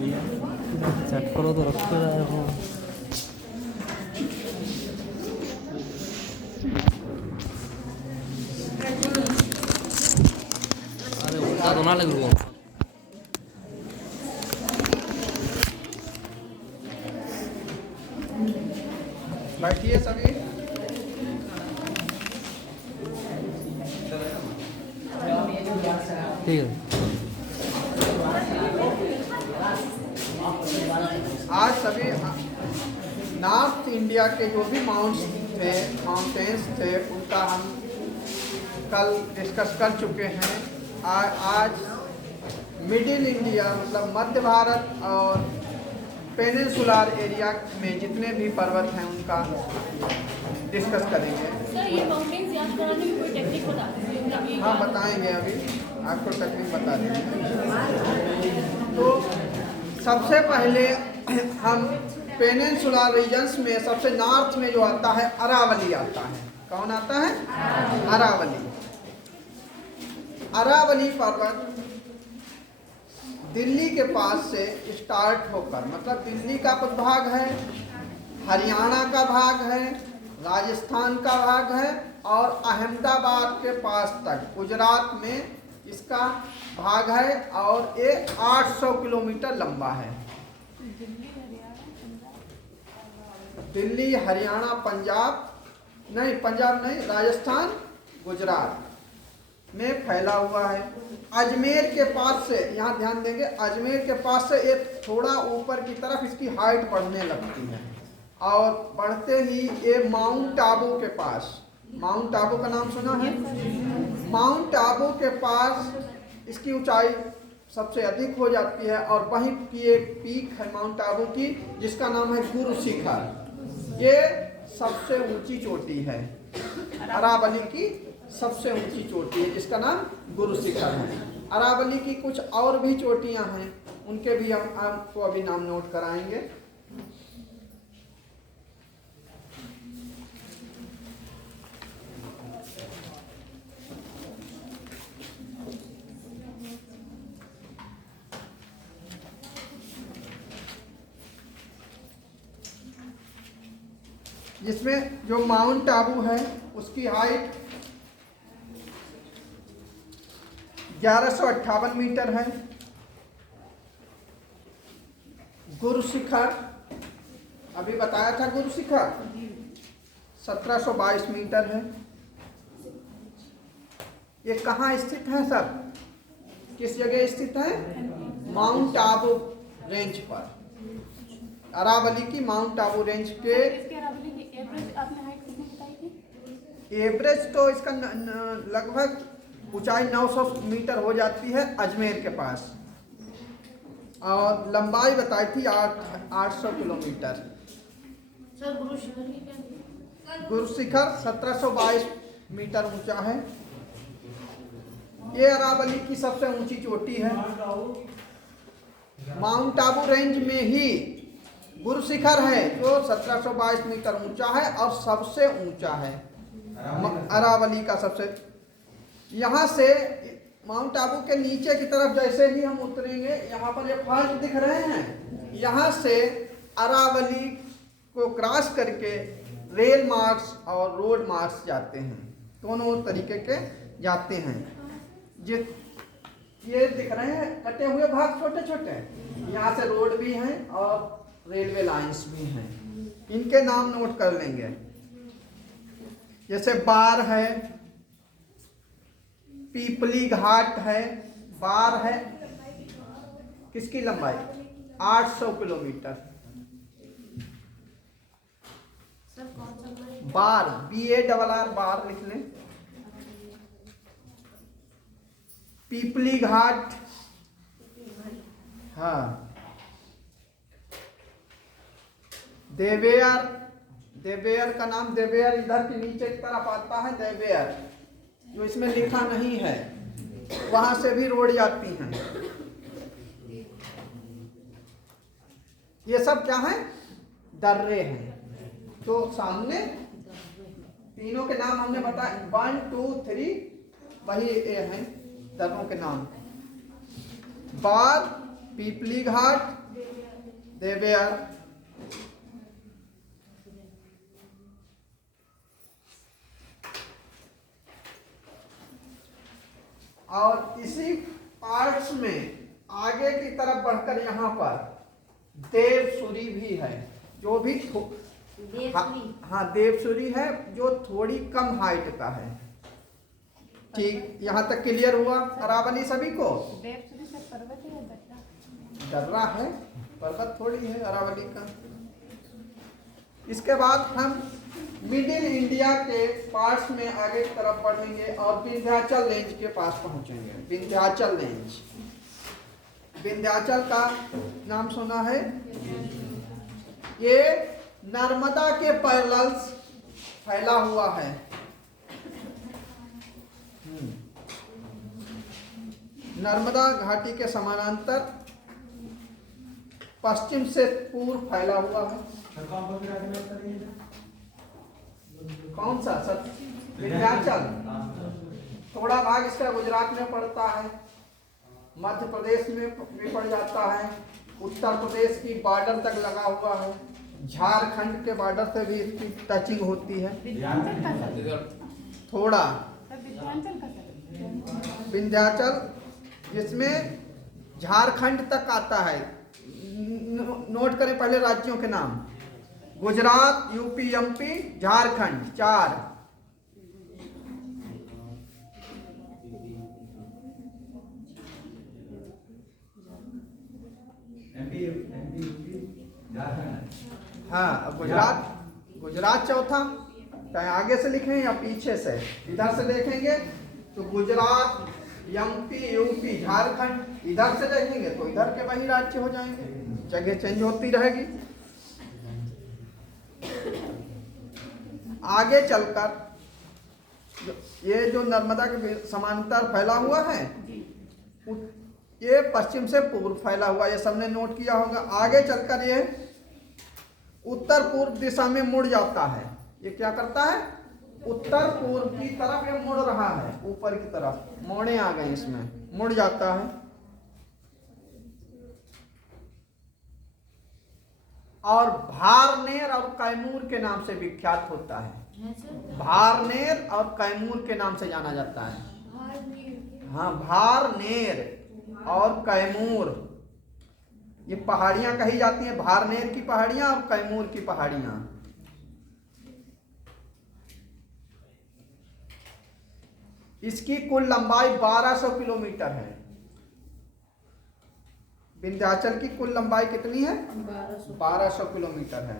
Check करो तो रख रहा है। अरे उल्टा तो ना लग रहा। बैठिए सभी। ठीक है। आज सभी नॉर्थ इंडिया के जो भी माउंटेन्स थे उनका हम कल डिस्कस कर चुके हैं। आज मिडिल इंडिया मतलब मध्य भारत और पेनिनसुलर एरिया में जितने भी पर्वत हैं उनका डिस्कस करेंगे। सर ये माउंटेन्स याद कराने की कोई टेक्निक बता सकते हैं? हाँ बताएंगे, अभी आपको टेक्निक बता देंगे। तो सबसे पहले हम पेनिनसुलर रीजन्स में सबसे नॉर्थ में जो आता है अरावली आता है। कौन आता है? अरावली। अरावली पर्वत दिल्ली के पास से स्टार्ट होकर मतलब दिल्ली का कुछ भाग है, हरियाणा का भाग है, राजस्थान का भाग है और अहमदाबाद के पास तक गुजरात में इसका भाग है और ये 800 किलोमीटर लंबा है। दिल्ली, हरियाणा, पंजाब नहीं, राजस्थान, गुजरात में फैला हुआ है। अजमेर के पास से, यहाँ ध्यान देंगे, अजमेर के पास से ये थोड़ा ऊपर की तरफ इसकी हाइट बढ़ने लगती है और बढ़ते ही ये माउंट आबू के पास, माउंट आबू का नाम सुना है? माउंट आबू के पास इसकी ऊंचाई सबसे अधिक हो जाती है और वहीं की एक पीक है माउंट आबू की जिसका नाम है गुरु शिखर। ये सबसे ऊंची चोटी है, अरावली की सबसे ऊंची चोटी है जिसका नाम गुरु शिखर है। अरावली की कुछ और भी चोटियां हैं, उनके भी हम आपको अभी नाम नोट कराएंगे। जिसमें जो माउंट आबू है उसकी हाइट 1158 मीटर है। गुरु शिखर अभी बताया था, गुरु शिखर 1722 मीटर है। ये कहाँ स्थित है सर? किस जगह स्थित है? माउंट आबू रेंज पर, अरावली की माउंट आबू रेंज के। अरावली की एवरेज आपने हाइट कितनी बताई थी? एवरेज तो इसका लगभग ऊंचाई 900 मीटर हो जाती है अजमेर के पास और लंबाई बताई थी 800 किलोमीटर। सर गुरु शिखर की क्या? गुरु शिखर 1722 मीटर ऊंचा है। ये अरावली की सबसे ऊंची चोटी है। माउंट आबू रेंज में ही गुरु शिखर है जो 1722 मीटर ऊंचा है और सबसे ऊंचा है अरावली का सबसे। यहाँ से माउंट आबू के नीचे की तरफ जैसे ही हम उतरेंगे, यहाँ पर ये फॉल्ट दिख रहे हैं, यहाँ से अरावली को क्रॉस करके रेल मार्ग्स और रोड मार्ग्स जाते हैं, दोनों तरीके के जाते हैं। ये दिख रहे हैं कटे हुए भाग छोटे छोटे, यहाँ से रोड भी हैं और रेलवे लाइंस भी हैं। इनके नाम नोट कर लेंगे, जैसे बार है, पीपली घाट है, बार है, किसकी लंबाई 800 किलोमीटर। बार BARR बार लिख लें। पीपली घाट, हाँ, देवेयर का नाम, देवेयर इधर के नीचे की तरफ आता है, देवेयर जो इसमें लिखा नहीं है, वहां से भी रोड जाती हैं। ये सब क्या है? दर्रे हैं। तो सामने तीनों के नाम हमने बताए, 1 2 3, वही ये हैं दर्रों के नाम। बार, पीपली घाट, देवयार, और इसी पार्ट्स में आगे की तरफ बढ़कर यहाँ पर देवसुरी भी है, जो भी हाँ देवसुरी है, जो थोड़ी कम हाइट का है। ठीक, यहाँ तक क्लियर हुआ अरावली सभी को? देवसुरी से पर्वत है या दर्रा? दर्रा है, पर्वत थोड़ी है अरावली का। इसके बाद हम मिडिल इंडिया के पार्ट्स में आगे की तरफ बढ़ेंगे और विंध्याचल रेंज के पास पहुंचेंगे। विंध्याचल रेंज, विंध्याचल का नाम सुना है? ये नर्मदा के पैरेलल्स फैला हुआ है। नर्मदा घाटी के समानांतर पश्चिम से पूर्व फैला हुआ है। कौन सा सर? विंध्याचल। थोड़ा भाग इसका गुजरात में पड़ता है, मध्य प्रदेश में भी पड़ जाता है, उत्तर प्रदेश की बॉर्डर तक लगा हुआ है, झारखंड के बॉर्डर से भी इसकी टचिंग होती है थोड़ा। विंध्याचल जिसमें झारखंड तक आता है। नोट करें पहले राज्यों के नाम: गुजरात, यूपी, एमपी, झारखंड, 4। हाँ, गुजरात चौथा, चाहे आगे से लिखें या पीछे से। इधर से देखेंगे तो गुजरात, एमपी, यूपी, झारखंड। इधर से देखेंगे तो इधर के वही राज्य हो जाएंगे, जगह चेंज होती रहेगी। आगे चलकर ये जो नर्मदा के समांतर फैला हुआ है, ये पश्चिम से पूर्व फैला हुआ, ये सबने नोट किया होगा। आगे चलकर ये उत्तर पूर्व दिशा में मुड़ जाता है। ये क्या करता है? उत्तर पूर्व की तरफ ये मुड़ रहा है, ऊपर की तरफ मोड़े आ गए, इसमें मुड़ जाता है। और भारनेर और कैमूर के नाम से विख्यात होता है। भारनेर और कैमूर के नाम से जाना जाता है। हाँ, भारनेर और कैमूर, ये पहाड़ियां कही जाती हैं, भारनेर की पहाड़ियां और कैमूर की पहाड़ियां। इसकी कुल लंबाई 1200 किलोमीटर है। विंध्याचल की कुल लंबाई कितनी है? 1200 किलोमीटर है।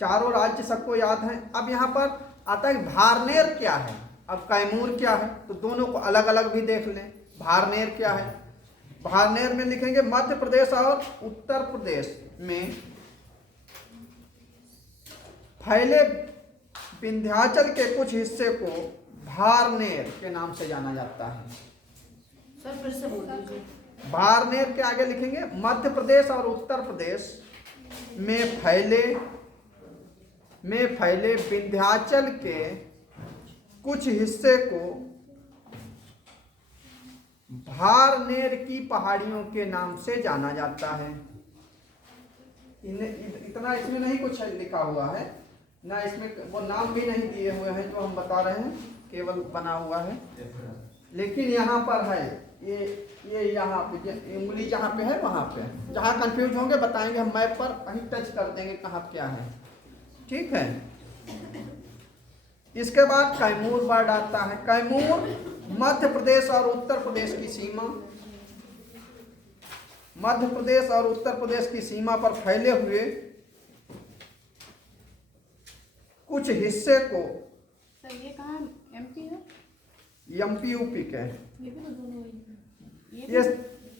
चारों राज्य सबको याद हैं। अब यहाँ पर आता है भारनेर क्या है, अब कैमूर क्या है, तो दोनों को अलग अलग भी देख लें। भारनेर क्या है? भारनेर में लिखेंगे मध्य प्रदेश और उत्तर प्रदेश में फैले विंध्याचल के कुछ हिस्से को भारनेर के नाम से जाना जाता है। सर फिर से बोल दीजिए। भारनेर के आगे लिखेंगे मध्य प्रदेश और उत्तर प्रदेश में फैले विंध्याचल के कुछ हिस्से को भारनेर की पहाड़ियों के नाम से जाना जाता है। इतना इसमें नहीं कुछ लिखा हुआ है ना, इसमें वो नाम भी नहीं दिए हुए हैं जो हम बता रहे हैं, केवल बना हुआ है। लेकिन यहाँ पर है ये यहाँ पे उंगली जहाँ पे है वहाँ पे, जहाँ कंफ्यूज होंगे बताएंगे हम, मैप पर कहीं टच कर देंगे कहाँ क्या है। ठीक है। इसके बाद कैमूर वर्ड आता है। कैमूर मध्य प्रदेश और उत्तर प्रदेश की सीमा, मध्य प्रदेश और उत्तर प्रदेश की सीमा पर फैले हुए कुछ हिस्से को, सर ये कहाँ एमपी है? एमपी यूपी के, ये भी तो दोनों वही है। ये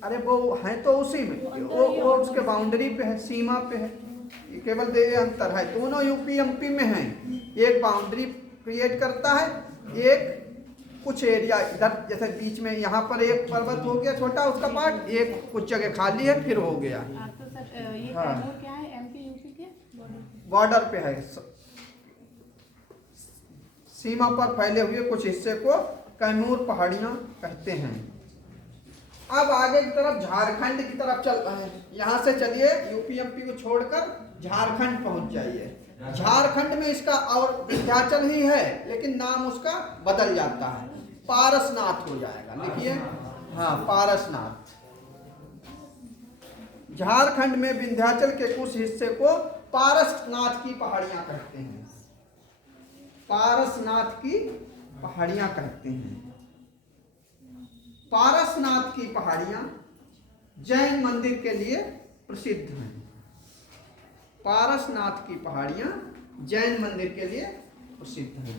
अरे वो है तो उसी में, वो उसके बाउंड्री पे है, सीमा पे है, ये केवल दे अंतर है। दोनों यूपी एमपी में हैं। एक बाउंड्री क्रिएट करता है, एक कुछ एरिया इधर, जैसे बीच में यहाँ पर एक पर्वत हो गया छोटा उसका पार्ट, एक कुछ जगह खाली है फिर हो गया। तो सर ये हाँ। कैमूर क्या है? एमपी यूपी के बॉर्डर पे है, सीमा पर फैले हुए कुछ हिस्से को कैमूर पहाड़ियाँ कहते हैं। अब आगे की तरफ झारखंड की तरफ चल रहे हैं। यहाँ से चलिए यूपी एमपी को छोड़कर झारखंड पहुंच जाइए। झारखंड में इसका और विंध्याचल ही है लेकिन नाम उसका बदल जाता है, पारसनाथ हो जाएगा। लिखिए, हाँ, पारसनाथ। झारखंड में विंध्याचल के कुछ हिस्से को पारसनाथ की पहाड़ियां कहते हैं। पारसनाथ की पहाड़ियां कहते हैं। पारसनाथ की पहाड़ियां जैन मंदिर के लिए प्रसिद्ध हैं। पारसनाथ की पहाड़ियां जैन मंदिर के लिए प्रसिद्ध हैं।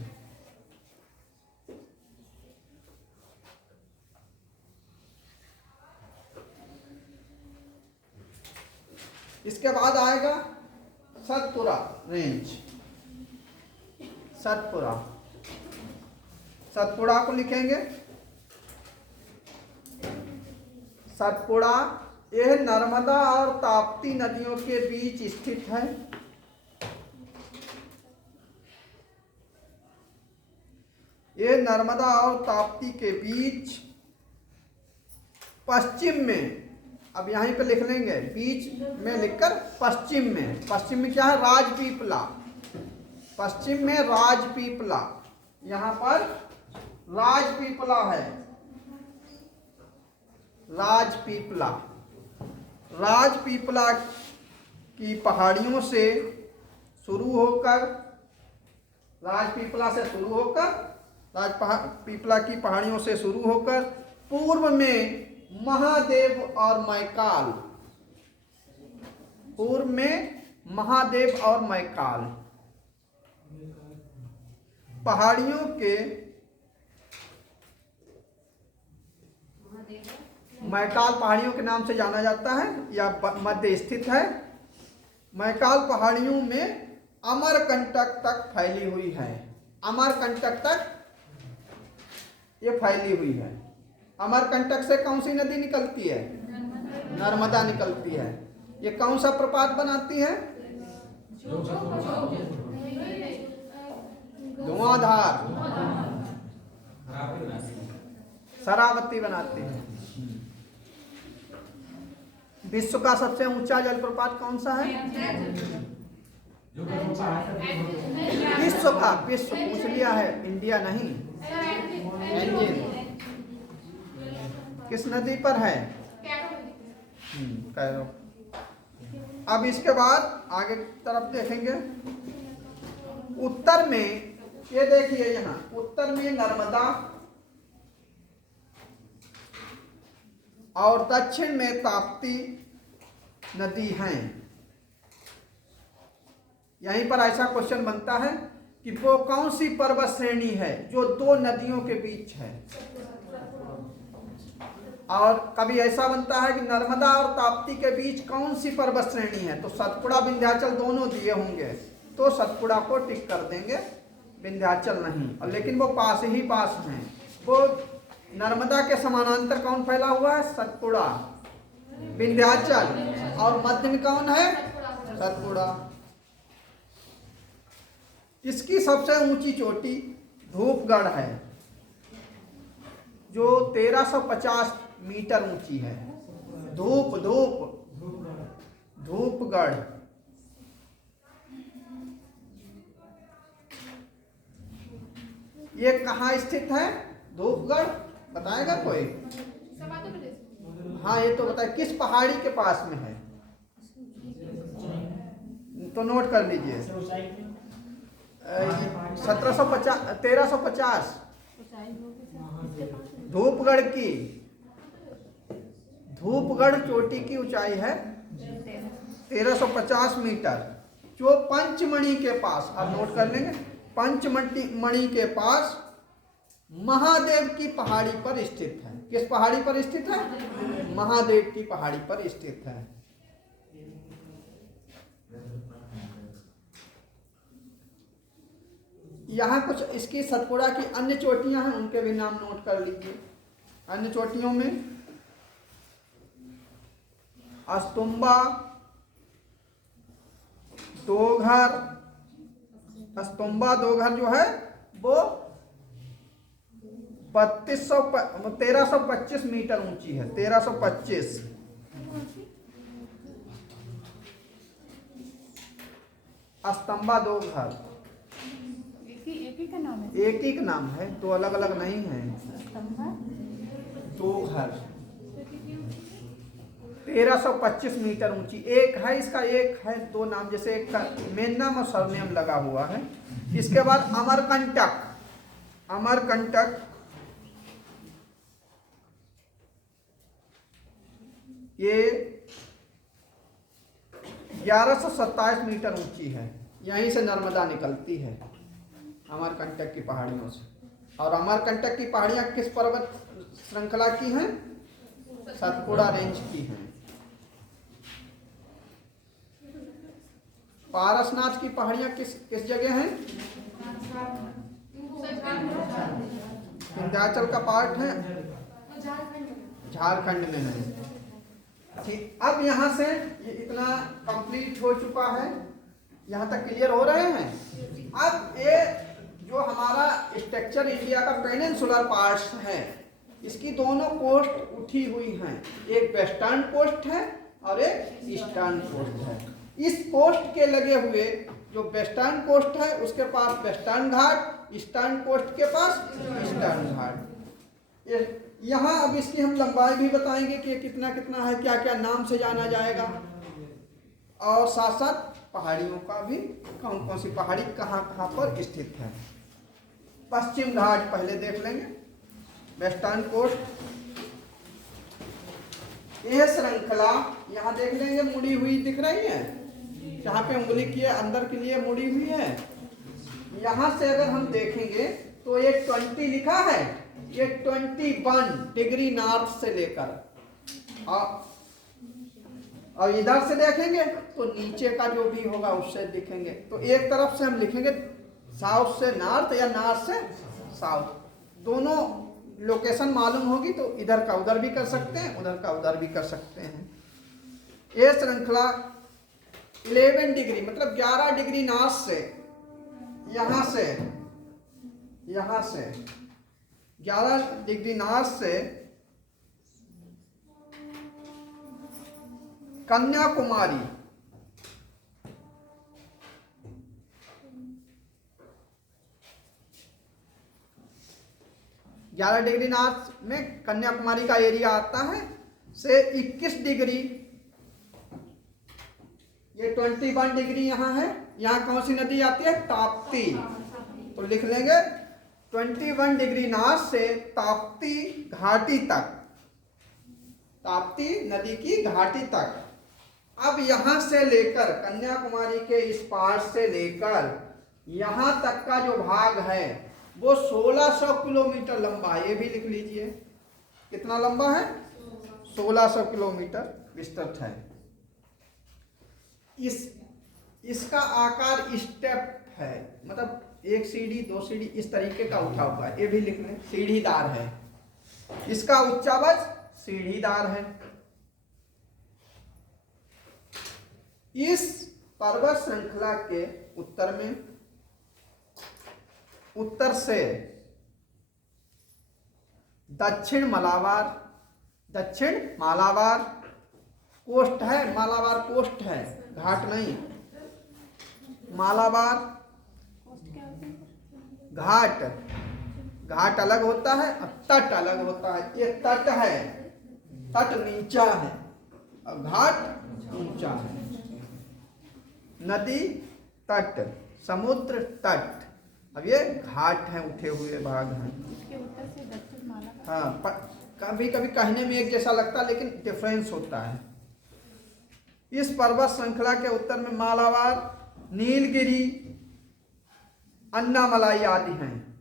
इसके बाद आएगा सतपुड़ा रेंज। सतपुड़ा, सतपुड़ा को लिखेंगे। सतपुड़ा यह नर्मदा और ताप्ती नदियों के बीच स्थित है। यह नर्मदा और ताप्ती के बीच पश्चिम में, अब यहीं पे लिख लेंगे, बीच में लिखकर पश्चिम में। पश्चिम में क्या है? राजपीपला। पश्चिम में राजपीपला, यहाँ पर राजपीपला है। राजपीपला, राजपीपला की पहाड़ियों से शुरू होकर, राजपीपला से शुरू होकर, राजपीपला की पहाड़ियों से शुरू होकर पूर्व में महादेव और मैकाल, पूर्व में महादेव और मैकाल पहाड़ियों के, मैकाल पहाड़ियों के नाम से जाना जाता है या मध्य स्थित है। मैकाल पहाड़ियों में अमरकंटक तक फैली हुई है। अमरकंटक तक ये फैली हुई है। अमरकंटक से कौन सी नदी निकलती है? नर्मदा निकलती है। ये कौन सा प्रपात बनाती है? धुआंधार, शरावती बनाती है। विश्व का सबसे ऊंचा जलप्रपात कौन सा है? विश्व का, विश्व पूछ लिया है, इंडिया नहीं। किस नदी पर है? कैरो। अब इसके बाद आगे की तरफ देखेंगे। उत्तर में ये देखिए, यहाँ उत्तर में नर्मदा और दक्षिण में ताप्ती नदी हैं। यहीं पर ऐसा क्वेश्चन बनता है कि वो कौन सी पर्वत श्रेणी है जो दो नदियों के बीच है। और कभी ऐसा बनता है कि नर्मदा और ताप्ती के बीच कौन सी पर्वत श्रेणी है, तो सतपुड़ा विंध्याचल दोनों दिए होंगे तो सतपुड़ा को टिक कर देंगे, विंध्याचल नहीं। और लेकिन वो पास ही पास हैं। वो नर्मदा के समानांतर कौन फैला हुआ है? सतपुड़ा, विंध्याचल। और मध्य में कौन है? सतपुड़ा। इसकी सबसे ऊंची चोटी धूपगढ़ है जो 1350 मीटर ऊंची है। धूपगढ़। ये कहाँ स्थित है? धूपगढ़ बताएगा कोई? हाँ, ये तो बताए किस पहाड़ी के पास में है, तो नोट कर लीजिए। 1350 धूपगढ़ की, धूपगढ़ चोटी की ऊंचाई है 1350 मीटर, जो पंचमणि के पास, आप नोट कर लेंगे, पंचमणि के पास महादेव की पहाड़ी पर स्थित है। किस पहाड़ी पर स्थित है? महादेव की पहाड़ी पर स्थित है। यहाँ कुछ इसकी सतपुड़ा की अन्य चोटियां हैं, उनके भी नाम नोट कर लीजिए। अन्य चोटियों में अस्तुम्बा, दोघर। अस्तुम्बा दोघर जो है वो 1325 मीटर ऊंची है, 1325। स्तंभा 2 घर, एक ही का नाम है? एक ही का नाम है, दो अलग अलग नहीं है। स्तंभा 2 घर 1325 मीटर ऊंची। एक है इसका, एक है, दो नाम, जैसे एक का मेन नाम और सरनेम लगा हुआ है। इसके बाद अमरकंटक, अमरकंटक ये 1127 मीटर ऊंची है। यहीं से नर्मदा निकलती है, अमरकंटक की पहाड़ियों से। और अमरकंटक की पहाड़ियां किस पर्वत श्रृंखला की हैं? सतपुड़ा रेंज की हैं। पारसनाथ की पहाड़ियां किस जगह हैं? विंध्याचल का पार्ट है, झारखंड में है। ठीक, अब यहाँ से ये इतना कंप्लीट हो चुका है, यहाँ तक क्लियर हो रहे हैं। अब ये जो हमारा स्ट्रक्चर इंडिया का पेनिनसुलर पार्ट्स है, इसकी दोनों कोस्ट उठी हुई हैं। एक वेस्टर्न कोस्ट है और एक ईस्टर्न कोस्ट है। इस कोस्ट के लगे हुए जो वेस्टर्न कोस्ट है उसके पास वेस्टर्न घाट, ईस्टर्न कोस्ट के पास ईस्टर्न घाट। यहाँ अब इसकी हम लंबाई भी बताएंगे कि कितना कितना है, क्या क्या नाम से जाना जाएगा, और साथ साथ पहाड़ियों का भी, कौन कौन सी पहाड़ी कहाँ कहाँ पर स्थित है। पश्चिम घाट पहले देख लेंगे, वेस्टर्न कोस्ट, यह श्रृंखला यहाँ देख लेंगे, मुड़ी हुई दिख रही है, जहाँ पे उंगली की अंदर के लिए मुड़ी हुई है। यहाँ से अगर हम देखेंगे तो ये 20 लिखा है, ये 21 डिग्री नॉर्थ से लेकर, और इधर से देखेंगे तो नीचे का जो भी होगा उससे दिखेंगे। तो एक तरफ से हम लिखेंगे साउथ से नॉर्थ या नॉर्थ से साउथ, दोनों लोकेशन मालूम होगी तो इधर का उधर भी कर सकते हैं, उधर का उधर भी कर सकते हैं। ये श्रृंखला 11 डिग्री मतलब 11 डिग्री नॉर्थ से, यहाँ से 11 डिग्री नॉर्थ से कन्याकुमारी, ग्यारह डिग्री नॉर्थ में कन्याकुमारी का एरिया आता है, से 21 डिग्री, ये 21 डिग्री यहाँ है। यहाँ कौन सी नदी आती है? ताप्ती। तो लिख लेंगे 21 डिग्री नॉर्थ से ताप्ती घाटी तक, ताप्ती नदी की घाटी तक। अब यहाँ से लेकर कन्याकुमारी के इस पार से लेकर यहाँ तक का जो भाग है वो 1600 किलोमीटर लंबा है। ये भी लिख लीजिए, कितना लंबा है? 1600 किलोमीटर विस्तृत है। इसका आकार स्टेप है, मतलब एक सीढ़ी दो सीढ़ी इस तरीके का उठा हुआ है। ये भी लिख लें, सीढ़ीदार है। इसका उच्चावच सीढ़ीदार है। इस पर्वत श्रृंखला के उत्तर में, उत्तर से दक्षिण मालाबार कोस्ट है, मालाबार कोस्ट है, घाट नहीं। मालाबार घाट अलग होता है और तट अलग होता है। ये तट है, तट नीचा है और घाट ऊंचा है। नदी तट, समुद्र तट, अब ये घाट हैं, उठे हुए भाग हैं। उत्तर से दक्षिण मालाबार। हाँ, कभी कभी कहने में एक जैसा लगता है लेकिन डिफरेंस होता है। इस पर्वत श्रृंखला के उत्तर में मालाबार, नीलगिरी, अन्नामलाई आदि हैं।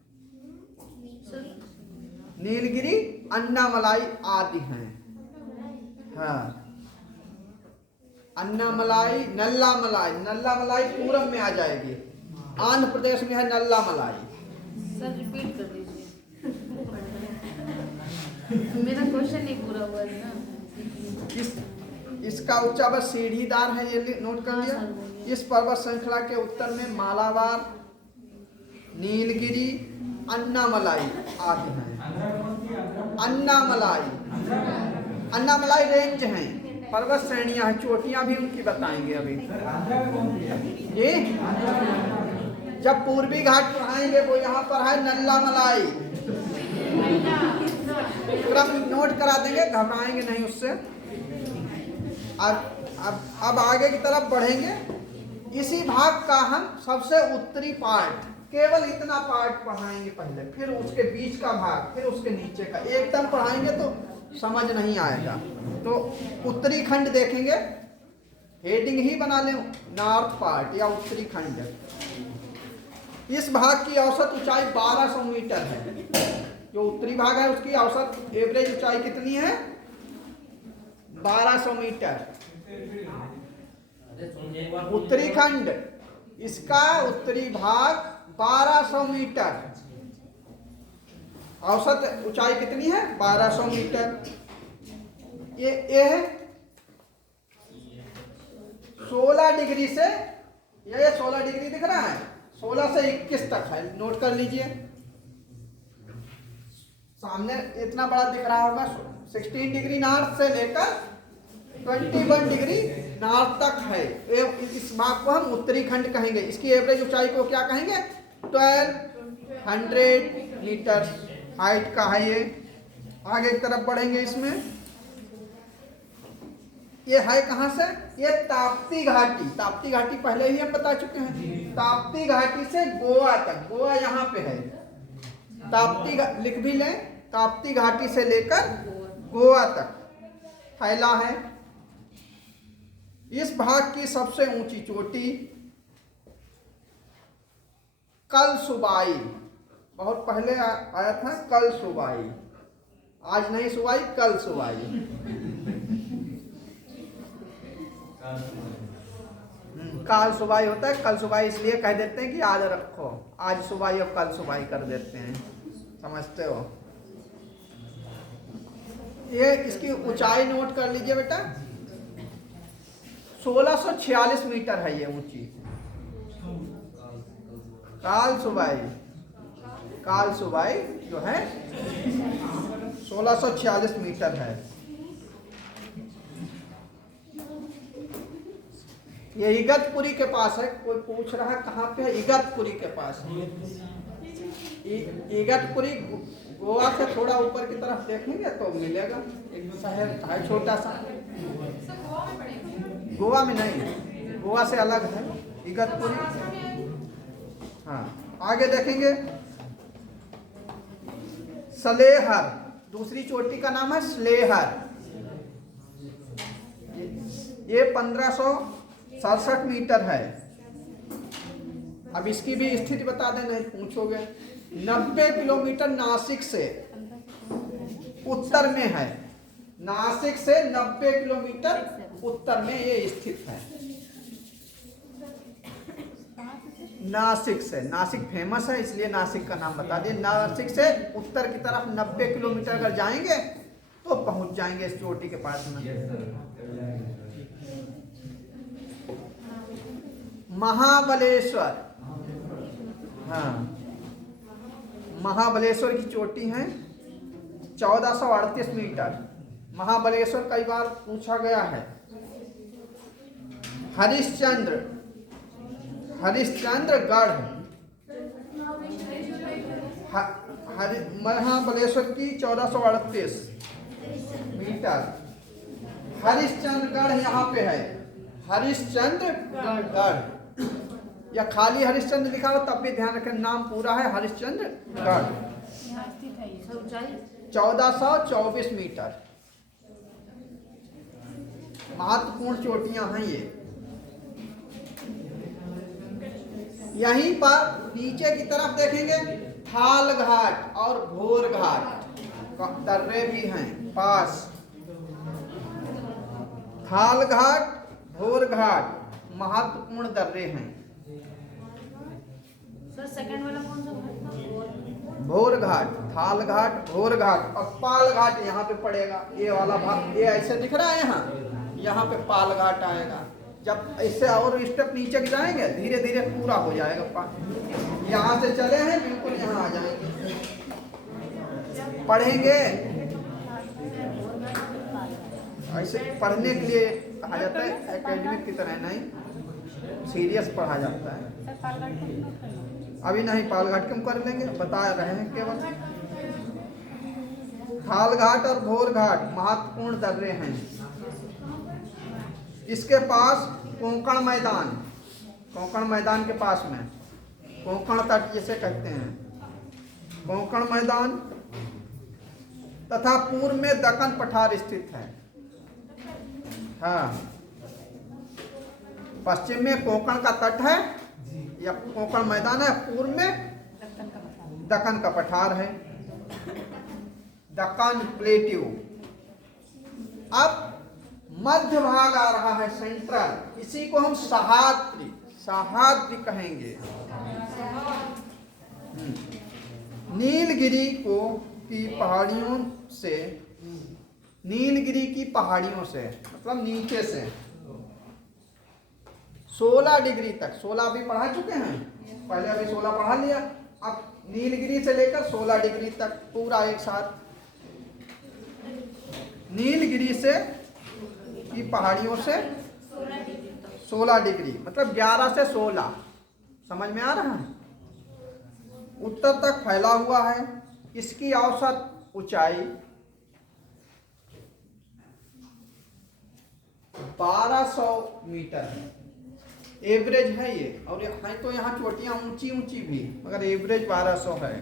नीलगिरी, अन्नामलाई आदि हैं। हाँ, अन्नामलाई, नल्लामलाई पूरब में आ जाएगी। आंध्र प्रदेश में है नल्लामलाई। सर रिपीट कर दीजिए, मेरा क्वेश्चन नहीं पूरा हुआ है ना। इसका उच्चावच सीढ़ीदार है, ये नोट कर लिया। इस पर्वत श्रृंखला के उत्तर में मालाबार, नीलगिरी, अन्नामलाई आदि हैं। अन्नामलाई, अन्नामलाई रेंज हैं, पर्वत श्रेणियां हैं, चोटियां भी उनकी बताएंगे अभी। ये जब पूर्वी घाट पढ़ाएंगे वो यहाँ पर है नल्लामलाई, क्रम नोट करा देंगे, घबराएंगे नहीं उससे। अब आगे की तरफ बढ़ेंगे। इसी भाग का हम सबसे उत्तरी पार्ट, केवल इतना पार्ट पढ़ाएंगे पहले, फिर उसके बीच का भाग, फिर उसके नीचे का। एकदम पढ़ाएंगे तो समझ नहीं आएगा। तो उत्तरी खंड देखेंगे, हेडिंग ही बना लें, नॉर्थ पार्ट या उत्तरी खंड। इस भाग की औसत ऊंचाई 1200 मीटर है। जो उत्तरी भाग है उसकी औसत एवरेज ऊंचाई कितनी है? 1200 मीटर। उत्तरी खंड, इसका उत्तरी भाग 1200 मीटर, औसत ऊंचाई कितनी है? 1200 मीटर। ये है 16 डिग्री से, ये 16 डिग्री दिख रहा है, 16 से 21 तक है, नोट कर लीजिए। सामने इतना बड़ा दिख रहा होगा, 16 डिग्री नॉर्थ से लेकर 21 डिग्री नॉर्थ तक है। इस भाग को हम उत्तरी खंड कहेंगे। इसकी एवरेज ऊंचाई को क्या कहेंगे? 1200 मीटर हाइट का है ये। आगे की तरफ बढ़ेंगे। इसमें ये है कहां से? ये ताप्ती घाटी। ताप्ती घाटी पहले ही हम बता चुके हैं। ताप्ती घाटी से गोवा तक, गोवा यहाँ पे है। ताप्ती लिख भी लें, ताप्ती घाटी से लेकर गोवा तक फैला है। इस भाग की सबसे ऊंची चोटी कलसुबाई, बहुत पहले आया था कलसुबाई, आज नहीं सुबाई, कलसुबाई। काल सुबाई होता है, कल सुबाई इसलिए कह देते हैं कि आज रखो, आज सुबाई और कल सुबाई कर देते हैं, समझते हो? ये इसकी ऊंचाई नोट कर लीजिए बेटा, 1646 मीटर है ये ऊंची। काल सुबाई जो है 1646 मीटर है। ये इगतपुरी के पास है। कोई पूछ रहा है कहाँ पे है? इगतपुरी के पास है। इगतपुरी गोवा से थोड़ा ऊपर की तरफ देखेंगे तो मिलेगा, एक शहर है छोटा सा। गोवा में नहीं, गोवा से अलग है इगतपुरी। हाँ, आगे देखेंगे सलेहर, दूसरी चोटी का नाम है सलेहर। ये 1567 मीटर है। अब इसकी भी स्थिति बता दें, नहीं पूछोगे। 90 किलोमीटर नासिक से उत्तर में है। नासिक से 90 किलोमीटर उत्तर में ये स्थित है। नासिक से, नासिक फेमस है इसलिए नासिक का नाम बता दिए। नासिक से उत्तर की तरफ 90 किलोमीटर अगर जाएंगे तो पहुंच जाएंगे इस चोटी के पास में। महाबलेश्वर, हाँ, महाबलेश्वर की चोटी है 1438 मीटर। महाबलेश्वर कई बार पूछा गया है। हरिश्चंद्रगढ़, महाबलेश्वर की 1438 मीटर। हरिश्चंद्रगढ़ यहाँ पे है, हरिश्चंद्रगढ़, या खाली हरिश्चंद्र लिखा हो तब भी ध्यान रखें, नाम पूरा है हरिश्चंद्रगढ़। 1424 मीटर। महत्वपूर्ण चोटियां हैं ये। यहीं पर नीचे की तरफ देखेंगे थाल घाट और भोर घाट दर्रे भी हैं पास। थाल घाट, भोर घाट महत्वपूर्ण दर्रे हैं। सर सेकंड वाला कौन सा था? भोर घाट, थाल घाट, भोर घाट और पाल घाट यहाँ पे पड़ेगा। ये वाला भाग ये ऐसे दिख रहा है, यहाँ पे पाल घाट आएगा। जब इससे और स्टेप नीचे जाएंगे धीरे धीरे पूरा हो जाएगा। यहाँ से चले हैं बिल्कुल यहाँ आ जाएंगे। पढ़ेंगे ऐसे पढ़ने के लिए कहा जाता है, एकेडमिक की तरह नहीं, सीरियस पढ़ा जाता है। सर पालघाट को भी नोट कर लो। अभी नहीं, पालघाट क्यों कर लेंगे, बता रहे हैं केवल। थालघाट और भोरघाट महत्वपूर्ण दर्रे हैं। इसके पास कोंकण मैदान, कोंकण मैदान के पास में कोंकण तट जिसे कहते हैं, कोंकण मैदान तथा पूर्व में दक्कन पठार स्थित है। हाँ, पश्चिम में कोंकण का तट है या कोंकण मैदान है, पूर्व में दक्कन का पठार है, दक्कन प्लेट्यू। अब मध्य भाग आ रहा है सेंट्रल, इसी को हम सह्याद्री, सह्याद्री कहेंगे। नीलगिरी को की पहाड़ियों से, नीलगिरी की पहाड़ियों से मतलब नीचे से 16 डिग्री तक, 16 भी पढ़ा चुके हैं पहले, अभी 16 पढ़ा लिया। अब नीलगिरी से लेकर 16 डिग्री तक पूरा एक साथ, नीलगिरी से की पहाड़ियों से 16 डिग्री मतलब 11 से 16, समझ में आ रहा है, उत्तर तक फैला हुआ है। इसकी औसत ऊंचाई 1200 मीटर है, एवरेज है ये। और है तो यहाँ चोटियां ऊंची ऊंची भी, मगर एवरेज 1200 है।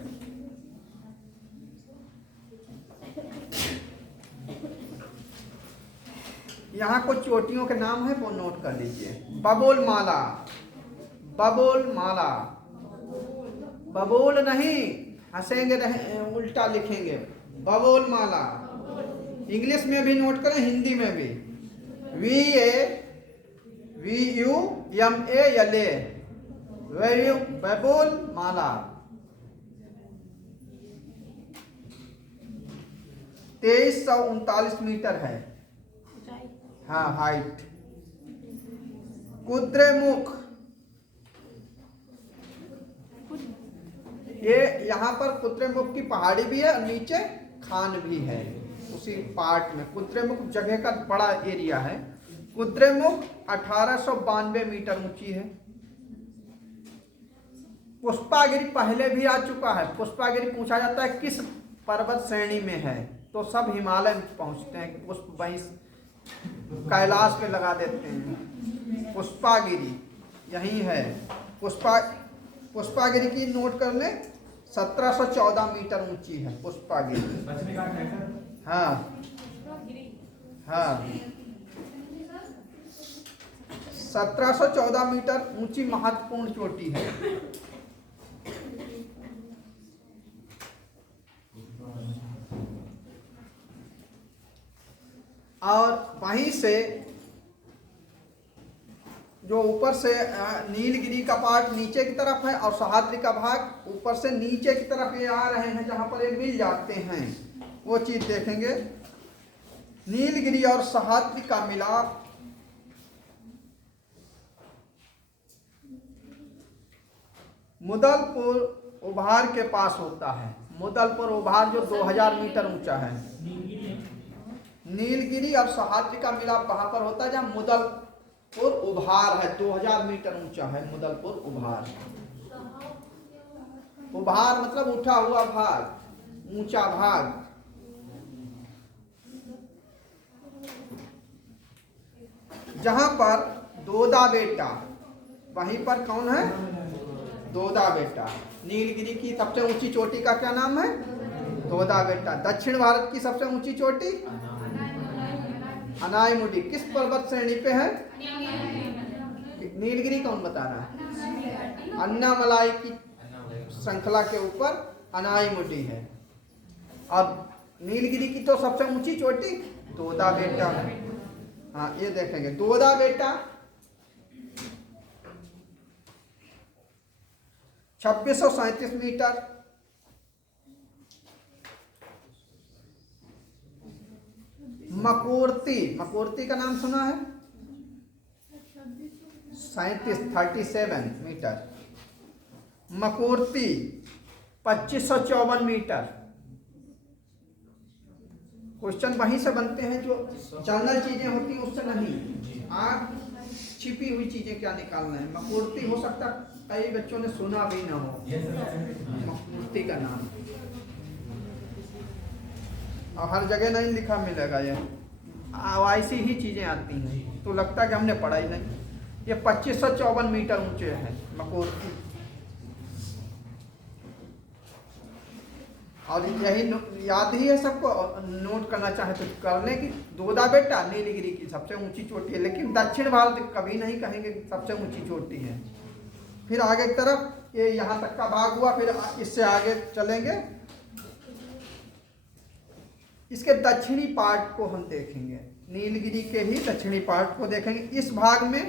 यहाँ कुछ चोटियों के नाम है, वो नोट कर लीजिए। बबोल माला, बबोल माला, बबोल नहीं, हंसेंगे उल्टा लिखेंगे, बबोल माला। इंग्लिश में भी नोट करें, हिंदी में भी, VAVUMALA, बबोल माला। 2339 मीटर है, हाँ हाइट। कुद्रेमुख, ये यहाँ पर कुद्रेमुख की पहाड़ी भी है और नीचे खान भी है उसी पार्ट में। कुद्रेमुख जगह का बड़ा एरिया है। कुद्रेमुख 1892 मीटर ऊंची है। पुष्पागिरी पहले भी आ चुका है। पुष्पागिरी पूछा जाता है किस पर्वत श्रेणी में है, तो सब हिमालय में पहुंचते हैं, पुष्प वहीं कैलाश पे लगा देते हैं। पुष्पागिरी यही है। पुष्पागिरी की नोट कर ले, 1714 मीटर ऊंची है पुष्पागिरी। हाँ हाँ, 1714 मीटर ऊंची महत्वपूर्ण चोटी है। और वहीं से जो ऊपर से नीलगिरी का पार्ट नीचे की तरफ है और सह्याद्री का भाग ऊपर से नीचे की तरफ ये आ रहे हैं, जहां पर ये मिल जाते हैं, वो चीज देखेंगे। नीलगिरी और सह्याद्री का मिलाप मुदलपुर उभार के पास होता है। मुदलपुर उभार जो 2000 मीटर ऊंचा है। नीलगिरी और सह्याद्री का मिलाप वहां पर होता है जहां मुदलपुर उभार है, 2000 मीटर ऊंचा है मुदलपुर उभार। उभार मतलब उठा हुआ भाग, ऊंचा भाग। जहां पर दोदा बेटा, वहीं पर कौन है, दोदा बेटा। नीलगिरी की सबसे ऊंची चोटी का क्या नाम है, दोदा बेटा। दक्षिण भारत की सबसे ऊंची चोटी अनाईमुडी किस पर्वत श्रेणी पे है, नीलगिरी कौन बता रहा है, अन्नामलाई की श्रृंखला के ऊपर अनाईमुडी है। और नीलगिरी की तो सबसे ऊंची चोटी दोदा बेटा। हाँ ये देखेंगे, दोदा बेटा 2637 मीटर। मकोर्ती, मकोर्ती का नाम सुना है, 37 मीटर। मकोर्ती 2554 मीटर। क्वेश्चन वहीं से बनते हैं जो जनरल चीजें होती हैं उससे नहीं। आप छिपी हुई चीजें क्या निकालना है। मकूर्ती हो सकता कई बच्चों ने सुना भी ना हो मकूर्ती का नाम, और हर जगह नहीं लिखा मिलेगा ये। ऐसी ही चीजें आती हैं तो लगता है कि हमने पढ़ा ही नहीं। ये 2554 मीटर ऊंचे है मकूर्ती, और यही याद ही है सबको। नोट करना चाहे तो कर लें कि दोदा बेटा नीलगिरी की सबसे ऊंची चोटी है, लेकिन दक्षिण भारत कभी नहीं कहेंगे सबसे ऊंची चोटी है। फिर आगे की तरफ ये यहाँ तक का भाग हुआ, फिर इससे आगे चलेंगे, इसके दक्षिणी पार्ट को हम देखेंगे। नीलगिरी के ही दक्षिणी पार्ट को देखेंगे। इस भाग में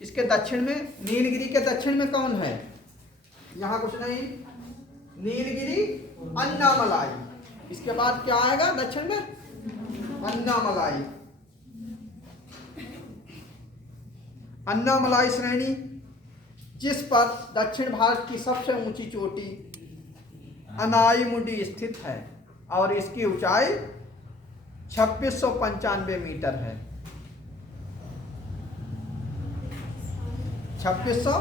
इसके दक्षिण में, नीलगिरी के दक्षिण में कौन है? यहाँ कुछ नहीं, नीलगिरी अन्नामलाई। इसके बाद क्या आएगा दक्षिण में? अन्नामलाई। अन्नामलाई श्रेणी जिस पर दक्षिण भारत की सबसे ऊंची चोटी अनाईमुडी स्थित है और इसकी ऊंचाई 2695 मीटर है। 2600।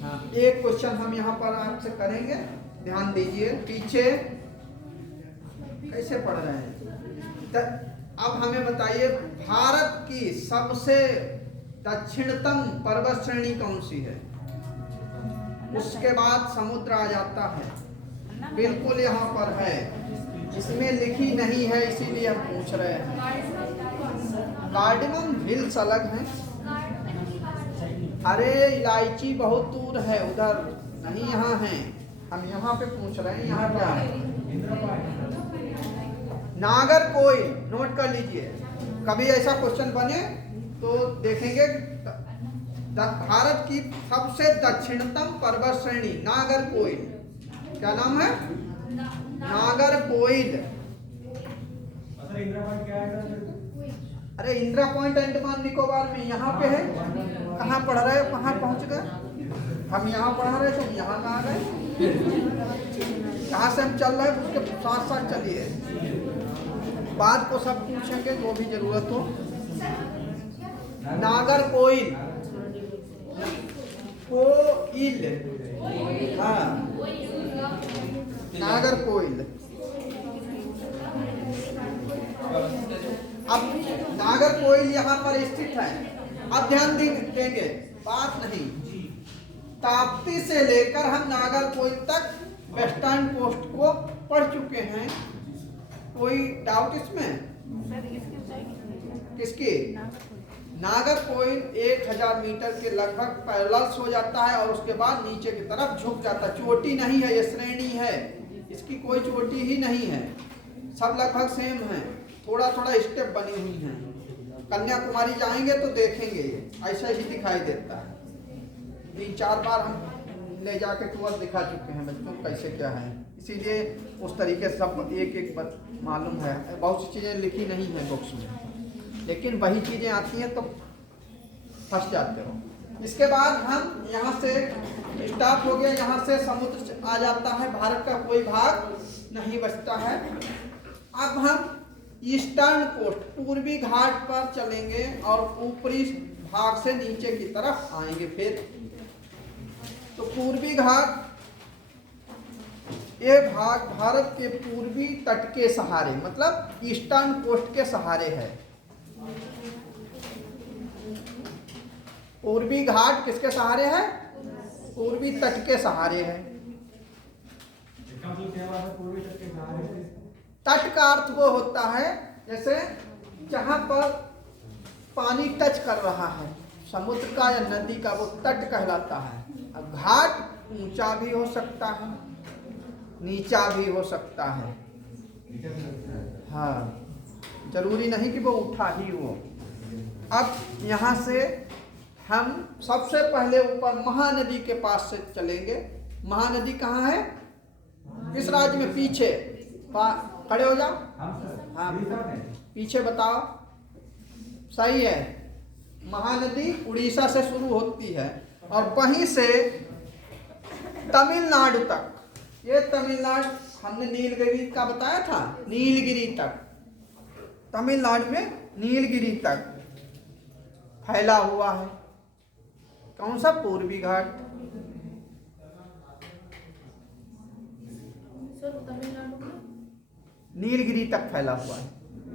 हाँ, एक क्वेश्चन हम यहाँ पर आपसे करेंगे, ध्यान दीजिए। पीछे कैसे पढ़ रहे हैं? अब हमें बताइए भारत की सबसे दक्षिणतम पर्वत श्रेणी कौन सी है? उसके बाद समुद्र आ जाता है, बिल्कुल यहाँ पर है, इसमें लिखी नहीं है इसीलिए हम पूछ रहे हैं। कार्डमम हिल्स अलग हैं। अरे इलायची बहुत दूर है, उधर नहीं, यहाँ है। हम यहाँ पे पूछ रहे हैं, यहाँ क्या है? नागरकोइल, नोट कर लीजिए। कभी ऐसा क्वेश्चन बने तो देखेंगे भारत की सबसे दक्षिणतम पर्वत श्रेणी नागरकोइल। क्या नाम है? नागरकोइल। अरे इंदिरा पॉइंट अंडमान निकोबार में यहाँ पे है। कहाँ पढ़ रहे हो, कहाँ पहुँच गए? हम यहाँ पढ़ा रहे थे, यहाँ कहाँ गए? कहाँ से हम चल रहे हैं उसके साथ साथ चलिए, बात को सब पूछेंगे जो भी जरूरत हो। नागरकोइल, कोइल, हाँ नागरकोइल। अब नागरकोइल यहाँ पर स्थित है। अब ध्यान देंगे, बात नहीं, ताप्ती से लेकर हम नागरकोइल तक वेस्टर्न कोस्ट को पढ़ चुके हैं। कोई डाउट इसमें? किसकी? नागरकोइल 1000 मीटर के लगभग पैरेलल्स हो जाता है और उसके बाद नीचे की तरफ झुक जाता है। चोटी नहीं है, ये श्रेणी है, इसकी कोई चोटी ही नहीं है, सब लगभग सेम है, थोड़ा थोड़ा स्टेप बनी हुई हैं। कन्याकुमारी जाएंगे तो देखेंगे ये ऐसा ही दिखाई देता है। 3-4 बार हम ले जाके टूर दिखा चुके हैं बच्चों को कैसे क्या है, इसीलिए उस तरीके से सब एक एक मालूम है। बहुत सी चीज़ें लिखी नहीं है बुक्स में, लेकिन वही चीज़ें आती हैं तो फंस जाते हो। इसके बाद हम यहाँ से स्टार्ट हो गया, यहाँ से समुद्र आ जाता है, भारत का कोई भाग नहीं बचता है। अब हम ईस्टर्न कोस्ट, पूर्वी घाट पर चलेंगे और ऊपरी भाग से नीचे की तरफ आएंगे। फिर तो पूर्वी घाट, ये भाग भारत के पूर्वी तट के सहारे, मतलब ईस्टर्न कोस्ट के सहारे है। पूर्वी घाट किसके सहारे है? पूर्वी तट के सहारे है। तट का अर्थ वो होता है जैसे जहां पर पानी टच कर रहा है समुद्र का या नदी का, वो तट कहलाता है। अब घाट ऊंचा भी हो सकता है, नीचा भी हो सकता है, हाँ, जरूरी नहीं कि वो उठा ही हो। अब यहाँ से हम सबसे पहले ऊपर महानदी के पास से चलेंगे। महानदी कहाँ है? किस राज्य में? पीछे खड़े हो जाओ, हाँ पीछे बताओ, सही है। महानदी उड़ीसा से शुरू होती है और वहीं से तमिलनाडु तक, ये तमिलनाडु हमने नीलगिरी का बताया था, नीलगिरी तक, तमिलनाडु में नीलगिरी तक फैला हुआ है। कौन सा? पूर्वी घाट। सर तमिलनाडु में नीलगिरी तक फैला हुआ है,